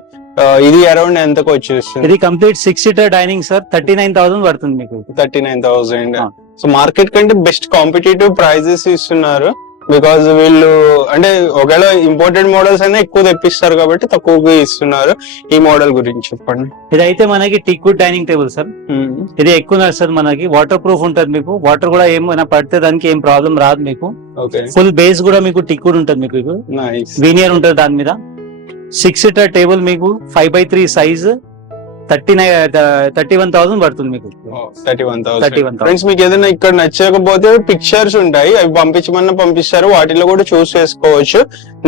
ఇది అరౌండ్ ఎంతకు వచ్చేస్తుంది? ఇది కంప్లీట్ 6 సీటర్ డైనింగ్ సార్, 39,000 పడుతుంది మీకు. 39,000. సో మార్కెట్ కంటే బెస్ట్ కాంపిటేటివ్ ప్రైజెస్ ఇస్తున్నారు. బికాస్ వీళ్ళు అంటే ఒకవేళ ఇంపోర్టెడ్ మోడల్స్ అయినా ఎక్కువ తెప్పిస్తారు కాబట్టి తక్కువగా ఇస్తున్నారు. ఈ మోడల్ గురించి చెప్పండి. ఇదైతే మనకి టిక్వుడ్ డైనింగ్ టేబుల్ సార్. ఇది ఎక్కువ నడుస్తుంది మనకి, వాటర్ ప్రూఫ్ ఉంటుంది మీకు. వాటర్ కూడా ఏమైనా పడితే దానికి ఏం ప్రాబ్లం రాదు మీకు. ఫుల్ బేస్ కూడా మీకు టిక్వుడ్ ఉంటుంది మీకు, వీనియర్ ఉంటుంది దాని మీద. 6 సీటర్ టేబుల్ మీకు 5x3 సైజ్ 31,000 పడుతుంది మీకు. 31,000. ఫ్రెండ్స్ మీకు ఏదైనా ఇక్కడ నచ్చకపోతే పిక్చర్స్ ఉంటాయి, అవి పంపించమన్నా పంపిస్తారు, వాటిలో కూడా చూస్ చేసుకోవచ్చు.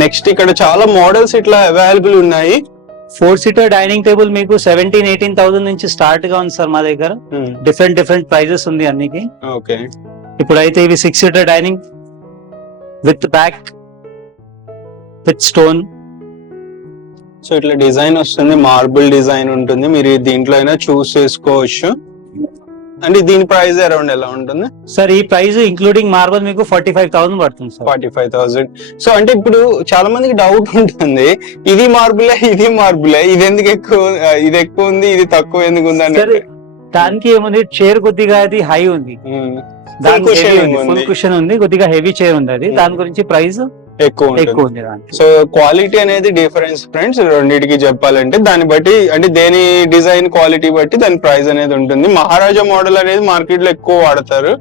నెక్స్ట్ ఇక్కడ చాలా మోడల్స్ ఇట్లా అవైలబుల్ ఉన్నాయి. 4 సీటర్ డైనింగ్ టేబుల్ మీకు 17,000-18,000 నుంచి స్టార్ట్ గా ఉంది సార్ మా దగ్గర. డిఫరెంట్ ప్రైజెస్ ఉంది అన్నికి. ఓకే, ఇప్పుడైతే ఇవి 6 seater dining with back with stone. So ఇట్లా డిజైన్ వస్తుంది, మార్బుల్ డిజైన్ ఉంటుంది. మీరు దీంట్లో అయినా చూస్ చేసుకోవచ్చు. అంటే దీని ప్రైస్ అరౌండ్ ఎలా ఉంటుంది? సార్ ఈ ప్రైస్ ఇంక్లూడింగ్ మార్బల్ మీకు 45,000 పడుతుంది సార్. 45,000. సో అంటే ఇప్పుడు చాలా మందికి డౌట్ ఉంటుంది, ఇది మార్బులే ఇది ఎందుకు ఎక్కువ, ఇది ఎక్కువ ఉంది ఇది తక్కువ ఎందుకు ఉంది అని. దానికి ఏముంది, చైర్ కొద్దిగా అది హై ఉంది, ఫుల్ కుషన్ ఉంది, కొద్దిగా హెవీ చైర్ ఉంది, అది దాని గురించి ప్రైస్ ఎక్కువ ఉంది. సో క్వాలిటీ అనేది డిఫరెన్స్ ఫ్రెండ్స్ రెండింటికి చెప్పాలంటే, దాన్ని బట్టి అంటే దేని డిజైన్ క్వాలిటీ బట్టి దాని ప్రైస్ అనేది ఉంటుంది. మహారాజా మోడల్ అనేది మార్కెట్ లో ఎక్కువ వాడతారు.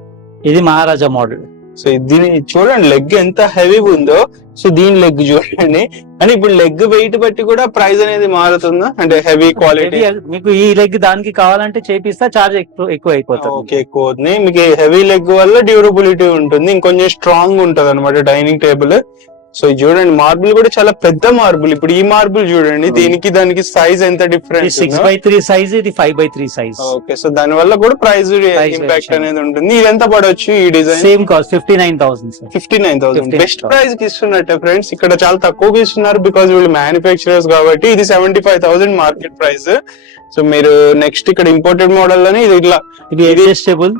ఇది మహారాజా మోడల్. సో దీని చూడండి లెగ్ ఎంత హెవీగా ఉందో. సో దీని లెగ్ చూడండి, అంటే ఇప్పుడు లెగ్ వెయిట్ బట్టి కూడా ప్రైస్ అనేది మారుతుందా? అంటే హెవీ క్వాలిటీ మీకు ఈ లెగ్ దానికి కావాలంటే చేపిస్తా, చార్జ్ ఎక్కువ అయిపోతుంది. ఓకే, ఎక్కువ అవుతుంది. మీకు హెవీ లెగ్ వల్ల డ్యూరబిలిటీ ఉంటుంది, ఇంకొంచెం స్ట్రాంగ్ ఉంటది అనమాట డైనింగ్ టేబుల్. సో చూడండి మార్బుల్ కూడా చాలా పెద్ద మార్బుల్. ఇప్పుడు ఈ మార్బుల్ చూడండి, దీనికి దానికి సైజ్ ఎంత డిఫరెన్స్. 6x3 సైజ్, ఇది 5x3 సైజ్. ఓకే, సో దాని వల్ల కూడా ప్రైస్ ఇంపాక్ట్ అనేది ఉంటుంది. ఇది ఎంత పడవచ్చు ఈ design? Same cost 59,000. 59,000 best price కి ఇస్తున్నట్టే ఫ్రెండ్స్. ఇక్కడ చాలా తక్కువగా ఇస్తున్నారు బికాస్ వీళ్ళు మ్యానుఫ్యాక్చరర్స్ కాబట్టి. ఇది 75,000 మార్కెట్ ప్రైస్. సో మీరు నెక్స్ట్ ఇక్కడ ఇంపోర్టెడ్ మోడల్ లోనే ఇది ఇట్లా, ఇది adjustable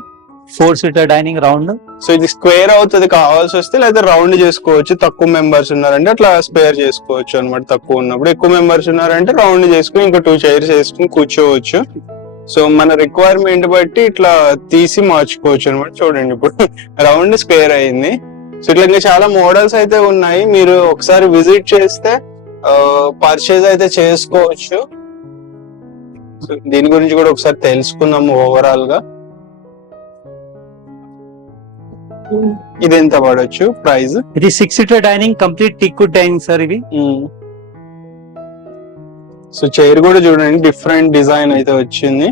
4-seater dining round. So ఇది స్క్వేర్ అవుతుంది కావాల్సి వస్తే, లేదా రౌండ్ చేసుకోవచ్చు. తక్కువ మెంబర్స్ ఉన్నారంటే అట్లా స్పేర్ చేసుకోవచ్చు అనమాట. తక్కువ ఉన్నప్పుడు, ఎక్కువ మెంబర్స్ ఉన్నారంటే రౌండ్ చేసుకుని ఇంకా 2 చైర్స్ వేసుకుని కూర్చోవచ్చు. సో మన రిక్వైర్మెంట్ బట్టి ఇట్లా తీసి మార్చుకోవచ్చు అనమాట. చూడండి ఇప్పుడు రౌండ్ స్క్వేర్ అయింది. సో ఇట్లా ఇంకా చాలా మోడల్స్ అయితే ఉన్నాయి. మీరు ఒకసారి విజిట్ చేస్తే పర్చేజ్ అయితే చేసుకోవచ్చు. సో దీని గురించి కూడా ఒకసారి తెలుసుకుందాము ఓవరాల్ గా. ఇది ఎంత పడవచ్చు ప్రైస్? ఇది 6-seater dining, complete teakwood dining sir ఇది. సో చైర్ కూడా చూడండి డిఫరెంట్ డిజైన్ అయితే వచ్చింది,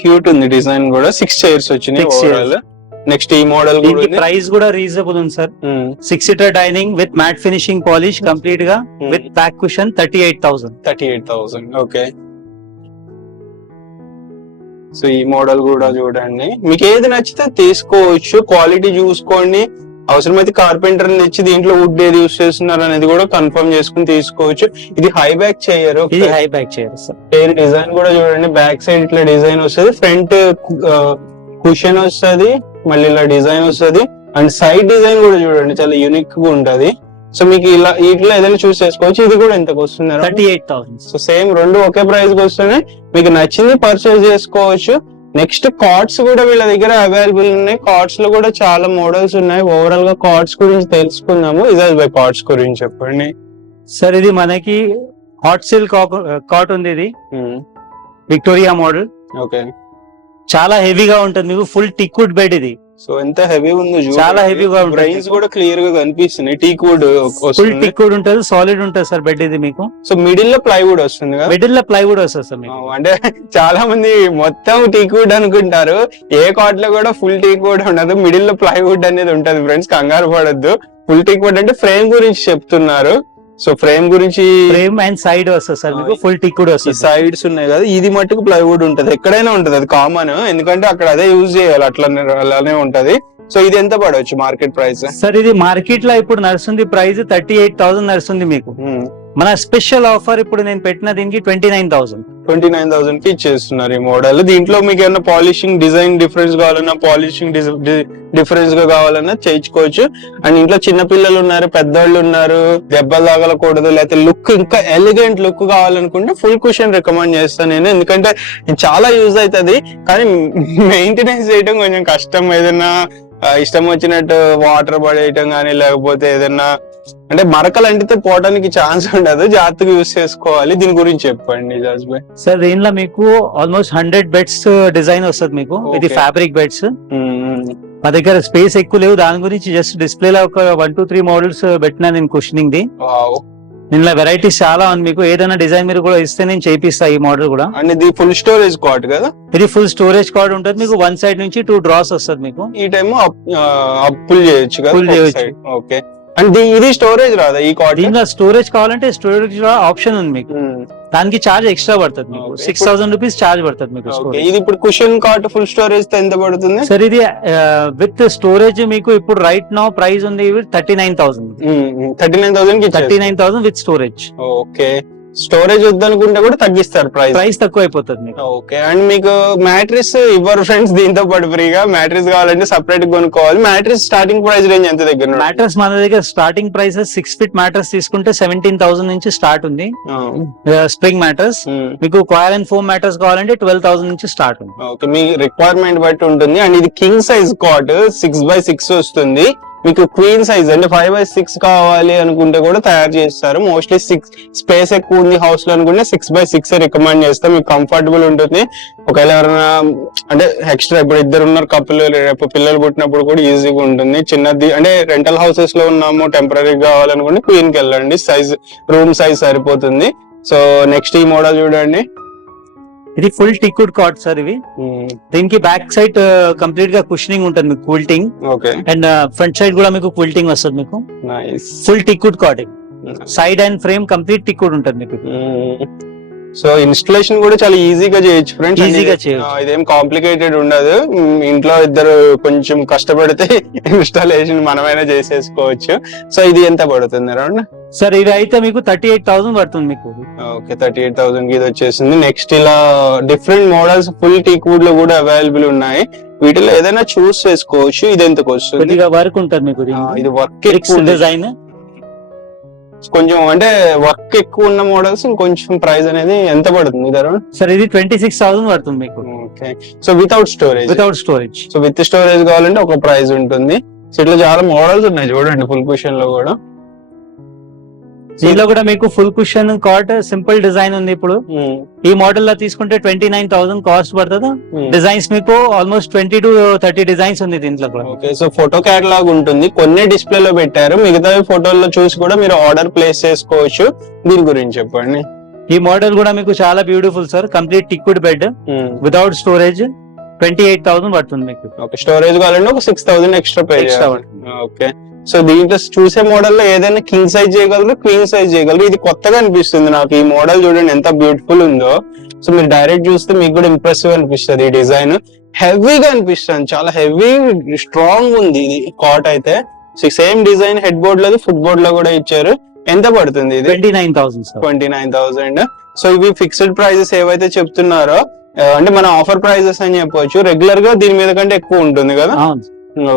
క్యూట్ ఉంది డిజైన్ కూడా. 6 చైర్స్ వచ్చినాయి ఓవరాల్. నెక్స్ట్ ఈ మోడల్ ప్రైస్ కూడా రీజనబుల్ ఉంది sir. 6-seater dining with matte finishing polish complete గా with back cushion 38,000. Okay, so ఈ మోడల్ కూడా చూడండి, మీకు ఏది నచ్చితే తీసుకోవచ్చు. క్వాలిటీ చూసుకోండి, అవసరమైతే కార్పెంటర్ ఇచ్చి దీంట్లో వుడ్ ఏది యూస్ చేస్తున్నారు అనేది కూడా కన్ఫర్మ్ చేసుకుని తీసుకోవచ్చు. ఇది హై బ్యాక్ చైర్. ఇది high back chair. Chair design కూడా చూడండి, బ్యాక్ సైడ్ ఇట్లా డిజైన్ వస్తుంది, ఫ్రంట్ కుషన్ వస్తుంది, మళ్ళీ ఇలా డిజైన్ వస్తుంది, అండ్ సైడ్ డిజైన్ కూడా చూడండి చాలా యూనిక్ గా ఉంటది. సో మీకు ఇలా ఇట్లా ఏదైనా చూస్ చేసుకోవచ్చు. ఇది కూడా ఎంతకు వస్తుంది? 38,000. సో సేమ్ రెండు ఒకే ప్రైస్ కి వస్తున్నాయి. మీకు నచ్చింది పర్చేస్ చేసుకోవచ్చు. నెక్స్ట్ కార్డ్స్ కూడా వీళ్ళ దగ్గర అవైలబుల్ ఉన్నాయి. కార్డ్స్ లో కూడా చాలా మోడల్స్ ఉన్నాయి. ఓవరాల్ గా కార్డ్స్ గురించి తెలుసుకుందాము. ఇజాజ్ బై కార్డ్స్ గురించి చెప్పండి సార్. ఇది మనకి హాట్ సిల్క్ కాట్ ఉంది, ఇది విక్టోరియా మోడల్. ఓకే, చాలా హెవీగా ఉంటుంది, మీకు ఫుల్ టీక్వుడ్ బెడ్ ఇది. సో ఎంత హెవీ ఉంది, చాలా హెవీగా ఉంటుంది. బ్రైన్స్ కూడా క్లియర్ గా కనిపిస్తున్నాయి. టీక్వుడ్, ఫుల్ టీక్వుడ్ ఉంటుంది, సాలిడ్ ఉంటుంది సార్ బెడ్ ఇది మీకు. సో మిడిల్ లో ప్లైవుడ్ వస్తుంది కదా? మిడిల్ లో ప్లైవుడ్ వస్తుంది సార్ మీకు. అంటే చాలా మంది మొత్తం టీక్వుడ్ అనుకుంటారు, ఏ కార్డ్ లో కూడా ఫుల్ టీక్వుడ్ ఉండదు, మిడిల్ లో ప్లైవుడ్ అనేది ఉంటది ఫ్రెండ్స్, కంగారు పడద్దు. ఫుల్ టీక్వుడ్ అంటే ఫ్రేమ్ గురించి చెప్తున్నారు. సో ఫ్రేమ్ గురించి, ఫ్రేమ్ అండ్ సైడ్ వస్తుంది సార్ మీకు, ఫుల్ టీక్వుడ్ వస్తుంది. సైడ్స్ ఉన్నాయి కదా, ఇది మట్టుకు ప్లైవుడ్ ఉంటది, ఎక్కడైనా ఉంటది, అది కామన్. ఎందుకంటే అక్కడ అదే యూజ్ చేయాలి, అలానే ఉంటది. సో ఇది ఎంత పడవచ్చు మార్కెట్ ప్రైస్? సార్ ఇది మార్కెట్ లో ఇప్పుడు నడుస్తుంది ప్రైస్ 38,000 నడుస్తుంది మీకు. మన స్పెషల్ ఆఫర్ ఇప్పుడు నేను పెట్టిన దీనికి 29,000 కి ఇచ్చేస్తున్నారు ఈ మోడల్. దీంట్లో మీకు ఏమైనా పాలిషింగ్ డిజైన్ డిఫరెన్స్ కావాలన్నా, పాలిషింగ్ డిఫరెన్స్ గా కావాలన్నా చేయించుకోవచ్చు. అండ్ ఇంట్లో చిన్న పిల్లలు ఉన్నారు, పెద్దవాళ్ళు ఉన్నారు, దెబ్బలు తగలకూడదు, లేకపోతే లుక్ ఇంకా ఎలిగెంట్ లుక్ కావాలనుకుంటే ఫుల్ కుషన్ రికమెండ్ చేస్తాను నేను. ఎందుకంటే చాలా యూజ్ అవుతుంది, కానీ మెయింటెనెన్స్ చేయడం కొంచెం కష్టం. ఏదైనా ఇష్టం వచ్చినట్టు వాటర్ పడేయటం కానీ, లేకపోతే ఏదైనా అంటే మరకలు అంటితే పోవడానికి ఛాన్స్ ఉండదు, జాగ్రత్తగా యూజ్ చేసుకోవాలి. దీని గురించి చెప్పండి జాజ్బాయ్. సార్ దీనిలో మీకు ఆల్మోస్ట్ 100 బెడ్స్ డిజైన్ వస్తుంది మీకు. ఇది ఫ్యాబ్రిక్ బెడ్స్. మా దగ్గర స్పేస్ ఎక్కువ లేవు, దాని గురించి జస్ట్ డిస్ప్లే లో ఒక 1-2-3 మోడల్స్ పెట్టినా నేను కుషనింగ్ ది. దీనిలో వెరైటీస్ చాలా ఉంది, మీకు ఏదైనా డిజైన్ మీరు కూడా ఇస్తే నేను చేపిస్తా ఈ మోడల్ కూడా. అండ్ ఇది ఫుల్ స్టోరేజ్ కార్డ్ కదా? ఇది ఫుల్ స్టోరేజ్ కార్డ్ ఉంటుంది మీకు. 1 సైడ్ నుంచి 2 డ్రాస్ వస్తుంది మీకు. ఈ టైం పుల్ చేయొచ్చు కదా? పుల్ చేయొచ్చు. ఓకే, అండ్ ఇది స్టోరేజ్ రాదా ఈ కార్డ్? దీనిలో స్టోరేజ్ కావాలంటే స్టోరేజ్ ఆప్షన్ ఉంది మీకు, దానికి చార్జ్ ఎక్స్ట్రా పడుతుంది మీకు. 6,000 రూపీస్ చార్జ్ పడుతుంది మీకు. ఇది ఇప్పుడు కుషన్ కార్డ్ ఫుల్ స్టోరేజ్ ఎంత పడుతుంది సార్? ఇది విత్ స్టోరేజ్ మీకు ఇప్పుడు రైట్ నౌ ప్రైస్ ఉంది 39,000. 39,000 39,000 విత్ స్టోరేజ్. ఓకే, స్టోరేజ్ వద్దనుకుంటే కూడా తగ్గిస్తారు ప్రైస్ తక్కువ అయిపోతుంది మీకు. ఓకే. అండ్ మీకు మ్యాట్రిస్ ఇవ్వరు ఫ్రెండ్స్ దీంతో పాటు ఫ్రీగా, మ్యాట్రిస్ కావాలంటే సపరేట్ కొనుక్కోవాలి. మ్యాట్రిస్ స్టార్టింగ్ ప్రైస్ రేంజ్ ఎంత దగ్గర? మ్యాట్రస్ మన దగ్గర స్టార్టింగ్ ప్రైస్ 6 feet మ్యాట్రస్ తీసుకుంటే 17,000 నుంచి స్టార్ట్ ఉంది. స్ప్రింగ్ మ్యాట్రస్ మీకు కాయిల్ అండ్ ఫోమ్ మ్యాట్రస్ కావాలంటే 12,000 నుంచి స్టార్ట్ ఉంది. ఓకే, మీ రిక్వైర్మెంట్ బట్టి ఉంటుంది. అండ్ ఇది కింగ్ సైజ్ కాట్ 6x6 వస్తుంది. మీకు క్వీన్ సైజ్ అంటే 5x6 కావాలి అనుకుంటే కూడా తయారు చేస్తారు. మోస్ట్లీ 6 స్పేస్ ఎక్కువ ఉంది హౌస్ లో అనుకుంటే 6x6 రికమెండ్ చేస్తాం. మీకు కంఫర్టబుల్ ఉంటుంది. ఒకవేళ ఎవరైనా అంటే ఎక్స్ట్రా ఇప్పుడు ఇద్దరు ఉన్నారు కపుల్, రేపు పిల్లలు పుట్టినప్పుడు కూడా ఈజీగా ఉంటుంది. చిన్నది అంటే రెంటల్ హౌసెస్ లో ఉన్నాము టెంపరీ కావాలనుకుంటే క్వీన్ కి వెళ్ళండి, సైజ్ రూమ్ సైజ్ సరిపోతుంది. సో నెక్స్ట్ ఈ మోడల్ చూడండి. ఇది ఫుల్ టిక్వుడ్ కాట్ సార్. ఇవి దీనికి బ్యాక్ సైడ్ కంప్లీట్ గా కుషనింగ్ ఉంటుంది మీకు, quilting. Okay. And front side కూడా మీకు క్విల్టింగ్ వస్తుంది మీకు. Nice. Full teakwood cot. Side and frame complete teakwood ఉంటుంది మీకు. సో ఇన్స్టలేషన్ కూడా చాలా ఈజీగా చేయొచ్చు ఫ్రెండ్స్. ఈజీగా చేయొచ్చు, ఇదేం కాంప్లికేటెడ్ ఉండదు. ఇంట్లో ఇద్దరు కొంచెం కష్టపడితే ఇన్స్టాలేషన్ మనమైనా చేసేసుకోవచ్చు. సో ఇది ఎంత పడుతుంది అరౌండ్? సార్ ఇది అయితే మీకు 38,000 పడుతుంది మీకు. ఓకే, 38,000 కి ఇది వచ్చేసింది. నెక్స్ట్ ఇలా డిఫరెంట్ మోడల్స్ ఫుల్ టీక్వుడ్ లో కూడా అవైలబుల్ ఉన్నాయి. వీటిలో ఏదైనా చూస్ చేసుకోవచ్చు. ఇది ఎంతకు వస్తుంది? కొద్దిగా వర్క్ ఉంటుంది మీకు. ఇది వర్క్ డిజైన్ కొంచెం అంటే వర్క్ ఎక్కువ ఉన్న మోడల్స్ ఇంకొంచెం ప్రైస్ అనేది ఎంత పడుతుంది ఇది అరౌండ్? సార్ ఇది 26,000 పడుతుంది మీకు. Okay. So without storage? Without storage. So with storage కావాలంటే ఒక ప్రైస్ ఉంటుంది. సో ఇట్లా చాలా మోడల్స్ ఉన్నాయి చూడండి ఫుల్ కుషన్ లో కూడా. దీనిలో కూడా మీకు full cushion cot simple design ఉంది. ఇప్పుడు ఈ మోడల్ లో తీసుకుంటే 29,000 కాస్ట్ పడుతుంది. డిజైన్స్ మీకు ఆల్మోస్ట్ 20 to 30 డిజైన్స్ ఉంది దీంట్లో కూడా. ఓకే. సో ఫోటో క్యాటలాగ్ ఉంటుంది, కొన్ని డిస్ప్లే లో పెట్టారు, మిగతా ఫోటోల్లో చూసి కూడా మీరు ఆర్డర్ ప్లేస్ చేసుకోవచ్చు. దీని గురించి చెప్పండి. ఈ మోడల్ కూడా మీకు చాలా beautiful sir. Complete teakwood bed without storage 28,000 పడుతుంది మీకు. ఓకే. స్టోరేజ్ కావాలంటే ఒక 6,000 ఎక్స్ట్రా పే చేయాలి. ఓకే. సో దీంట్లో చూసే మోడల్ లో ఏదైనా కింగ్ సైజ్ చేయగలరు, క్వీన్ సైజ్ చేయగలరు. ఇది కొత్తగా అనిపిస్తుంది నాకు. ఈ మోడల్ చూడండి ఎంత బ్యూటిఫుల్ ఉందో. సో మీరు డైరెక్ట్ చూస్తే మీకు కూడా ఇంప్రెసివ్ అనిపిస్తుంది. ఈ డిజైన్ హెవీగా అనిపిస్తుంది, చాలా హెవీ స్ట్రాంగ్ ఉంది ఇది కాట్ అయితే. సేమ్ డిజైన్ హెడ్ బోర్డ్ లో ఫుట్ బోర్డ్ లో కూడా ఇచ్చారు. ఎంత పడుతుంది ఇది? 29,000. సో ఇవి ఫిక్స్డ్ ప్రైజెస్ ఏవైతే చెప్తున్నారో అంటే మన ఆఫర్ ప్రైజెస్ అని చెప్పవచ్చు. రెగ్యులర్ గా దీని మీద కంటే ఎక్కువ ఉంటుంది కదా.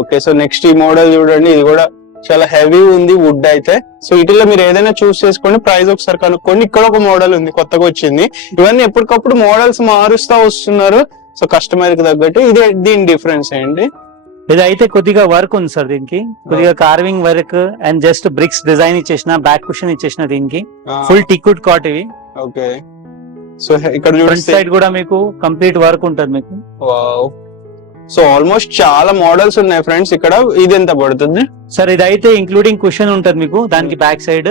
ఓకే. సో నెక్స్ట్ ఈ మోడల్ చూడండి. ఇది కూడా చాలా హెవీ ఉంది వుడ్ అయితే. సో వీటిలో మీరు ఏదైనా చూస్ చేసుకోండి, ప్రైస్ ఒకసారి కనుక్కోండి. ఇక్కడ ఒక మోడల్ ఉంది కొత్తగా వచ్చింది. ఇవన్నీ ఎప్పటికప్పుడు మోడల్స్ మారుస్తా వస్తున్నారు. సో కస్టమర్ కి తగ్గట్టు ఇది దీని డిఫరెన్స్ ఏంటి? ఇది అయితే కొద్దిగా వర్క్ ఉంది సార్. దీనికి కొద్దిగా carving work and just bricks design ఇచ్చేసిన, బ్యాక్ కుషన్ ఇచ్చేసిన. దీనికి ఫుల్ టిక్వుడ్ కాట్ ఇవి. ఓకే. సో ఇక్కడ చూడండి సైడ్ కూడా మీకు కంప్లీట్ వర్క్ ఉంటుంది మీకు. సో ఆల్మోస్ట్ చాలా మోడల్స్ ఉన్నాయి ఫ్రెండ్స్ ఇక్కడ. ఇది ఎంత పడుతుంది సార్? ఇది అయితే ఇంక్లూడింగ్ కుషన్ ఉంటుంది మీకు. దానికి back side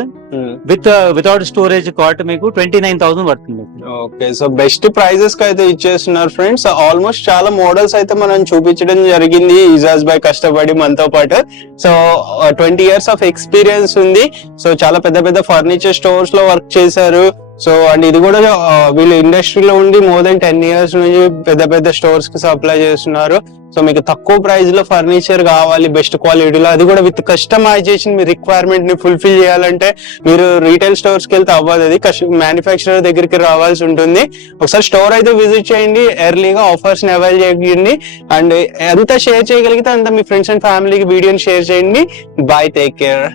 without storage cot మీకు 29,000 పడుతుంది. ఓకే. సో బెస్ట్ ప్రైజెస్ కి అయితే ఇచ్చేస్తున్నారు ఫ్రెండ్స్. ఆల్మోస్ట్ చాలా మోడల్స్ అయితే మనం చూపించడం జరిగింది ఇజాజ్ బాయ్ కష్టపడి మనతో పాటు. సో 20 years ఆఫ్ ఎక్స్పీరియన్స్ ఉంది. సో చాలా పెద్ద పెద్ద ఫర్నిచర్ స్టోర్స్ లో వర్క్ చేశారు. సో అండ్ ఇది కూడా వీళ్ళు ఇండస్ట్రీలో ఉండి మోర్ దెన్ 10 years నుంచి పెద్ద పెద్ద స్టోర్స్ కి సప్లై చేస్తున్నారు. సో మీకు తక్కువ ప్రైస్ లో ఫర్నిచర్ కావాలి బెస్ట్ క్వాలిటీలో, అది కూడా విత్ కస్టమైజేషన్. మీ రిక్వైర్మెంట్ ని ఫుల్ఫిల్ చేయాలంటే మీరు రీటైల్ స్టోర్స్ కి వెళ్తే అవ్వదు, అది మ్యానుఫ్యాక్చరర్ దగ్గరికి రావాల్సి ఉంటుంది. ఒకసారి స్టోర్ అయితే విజిట్ చేయండి, ఎర్లీగా ఆఫర్స్ ని అవైల్ చేయండి. అండ్ ఎంత షేర్ చేయగలిగితే అంత మీ ఫ్రెండ్స్ అండ్ ఫ్యామిలీకి వీడియోని షేర్ చేయండి. By, take care.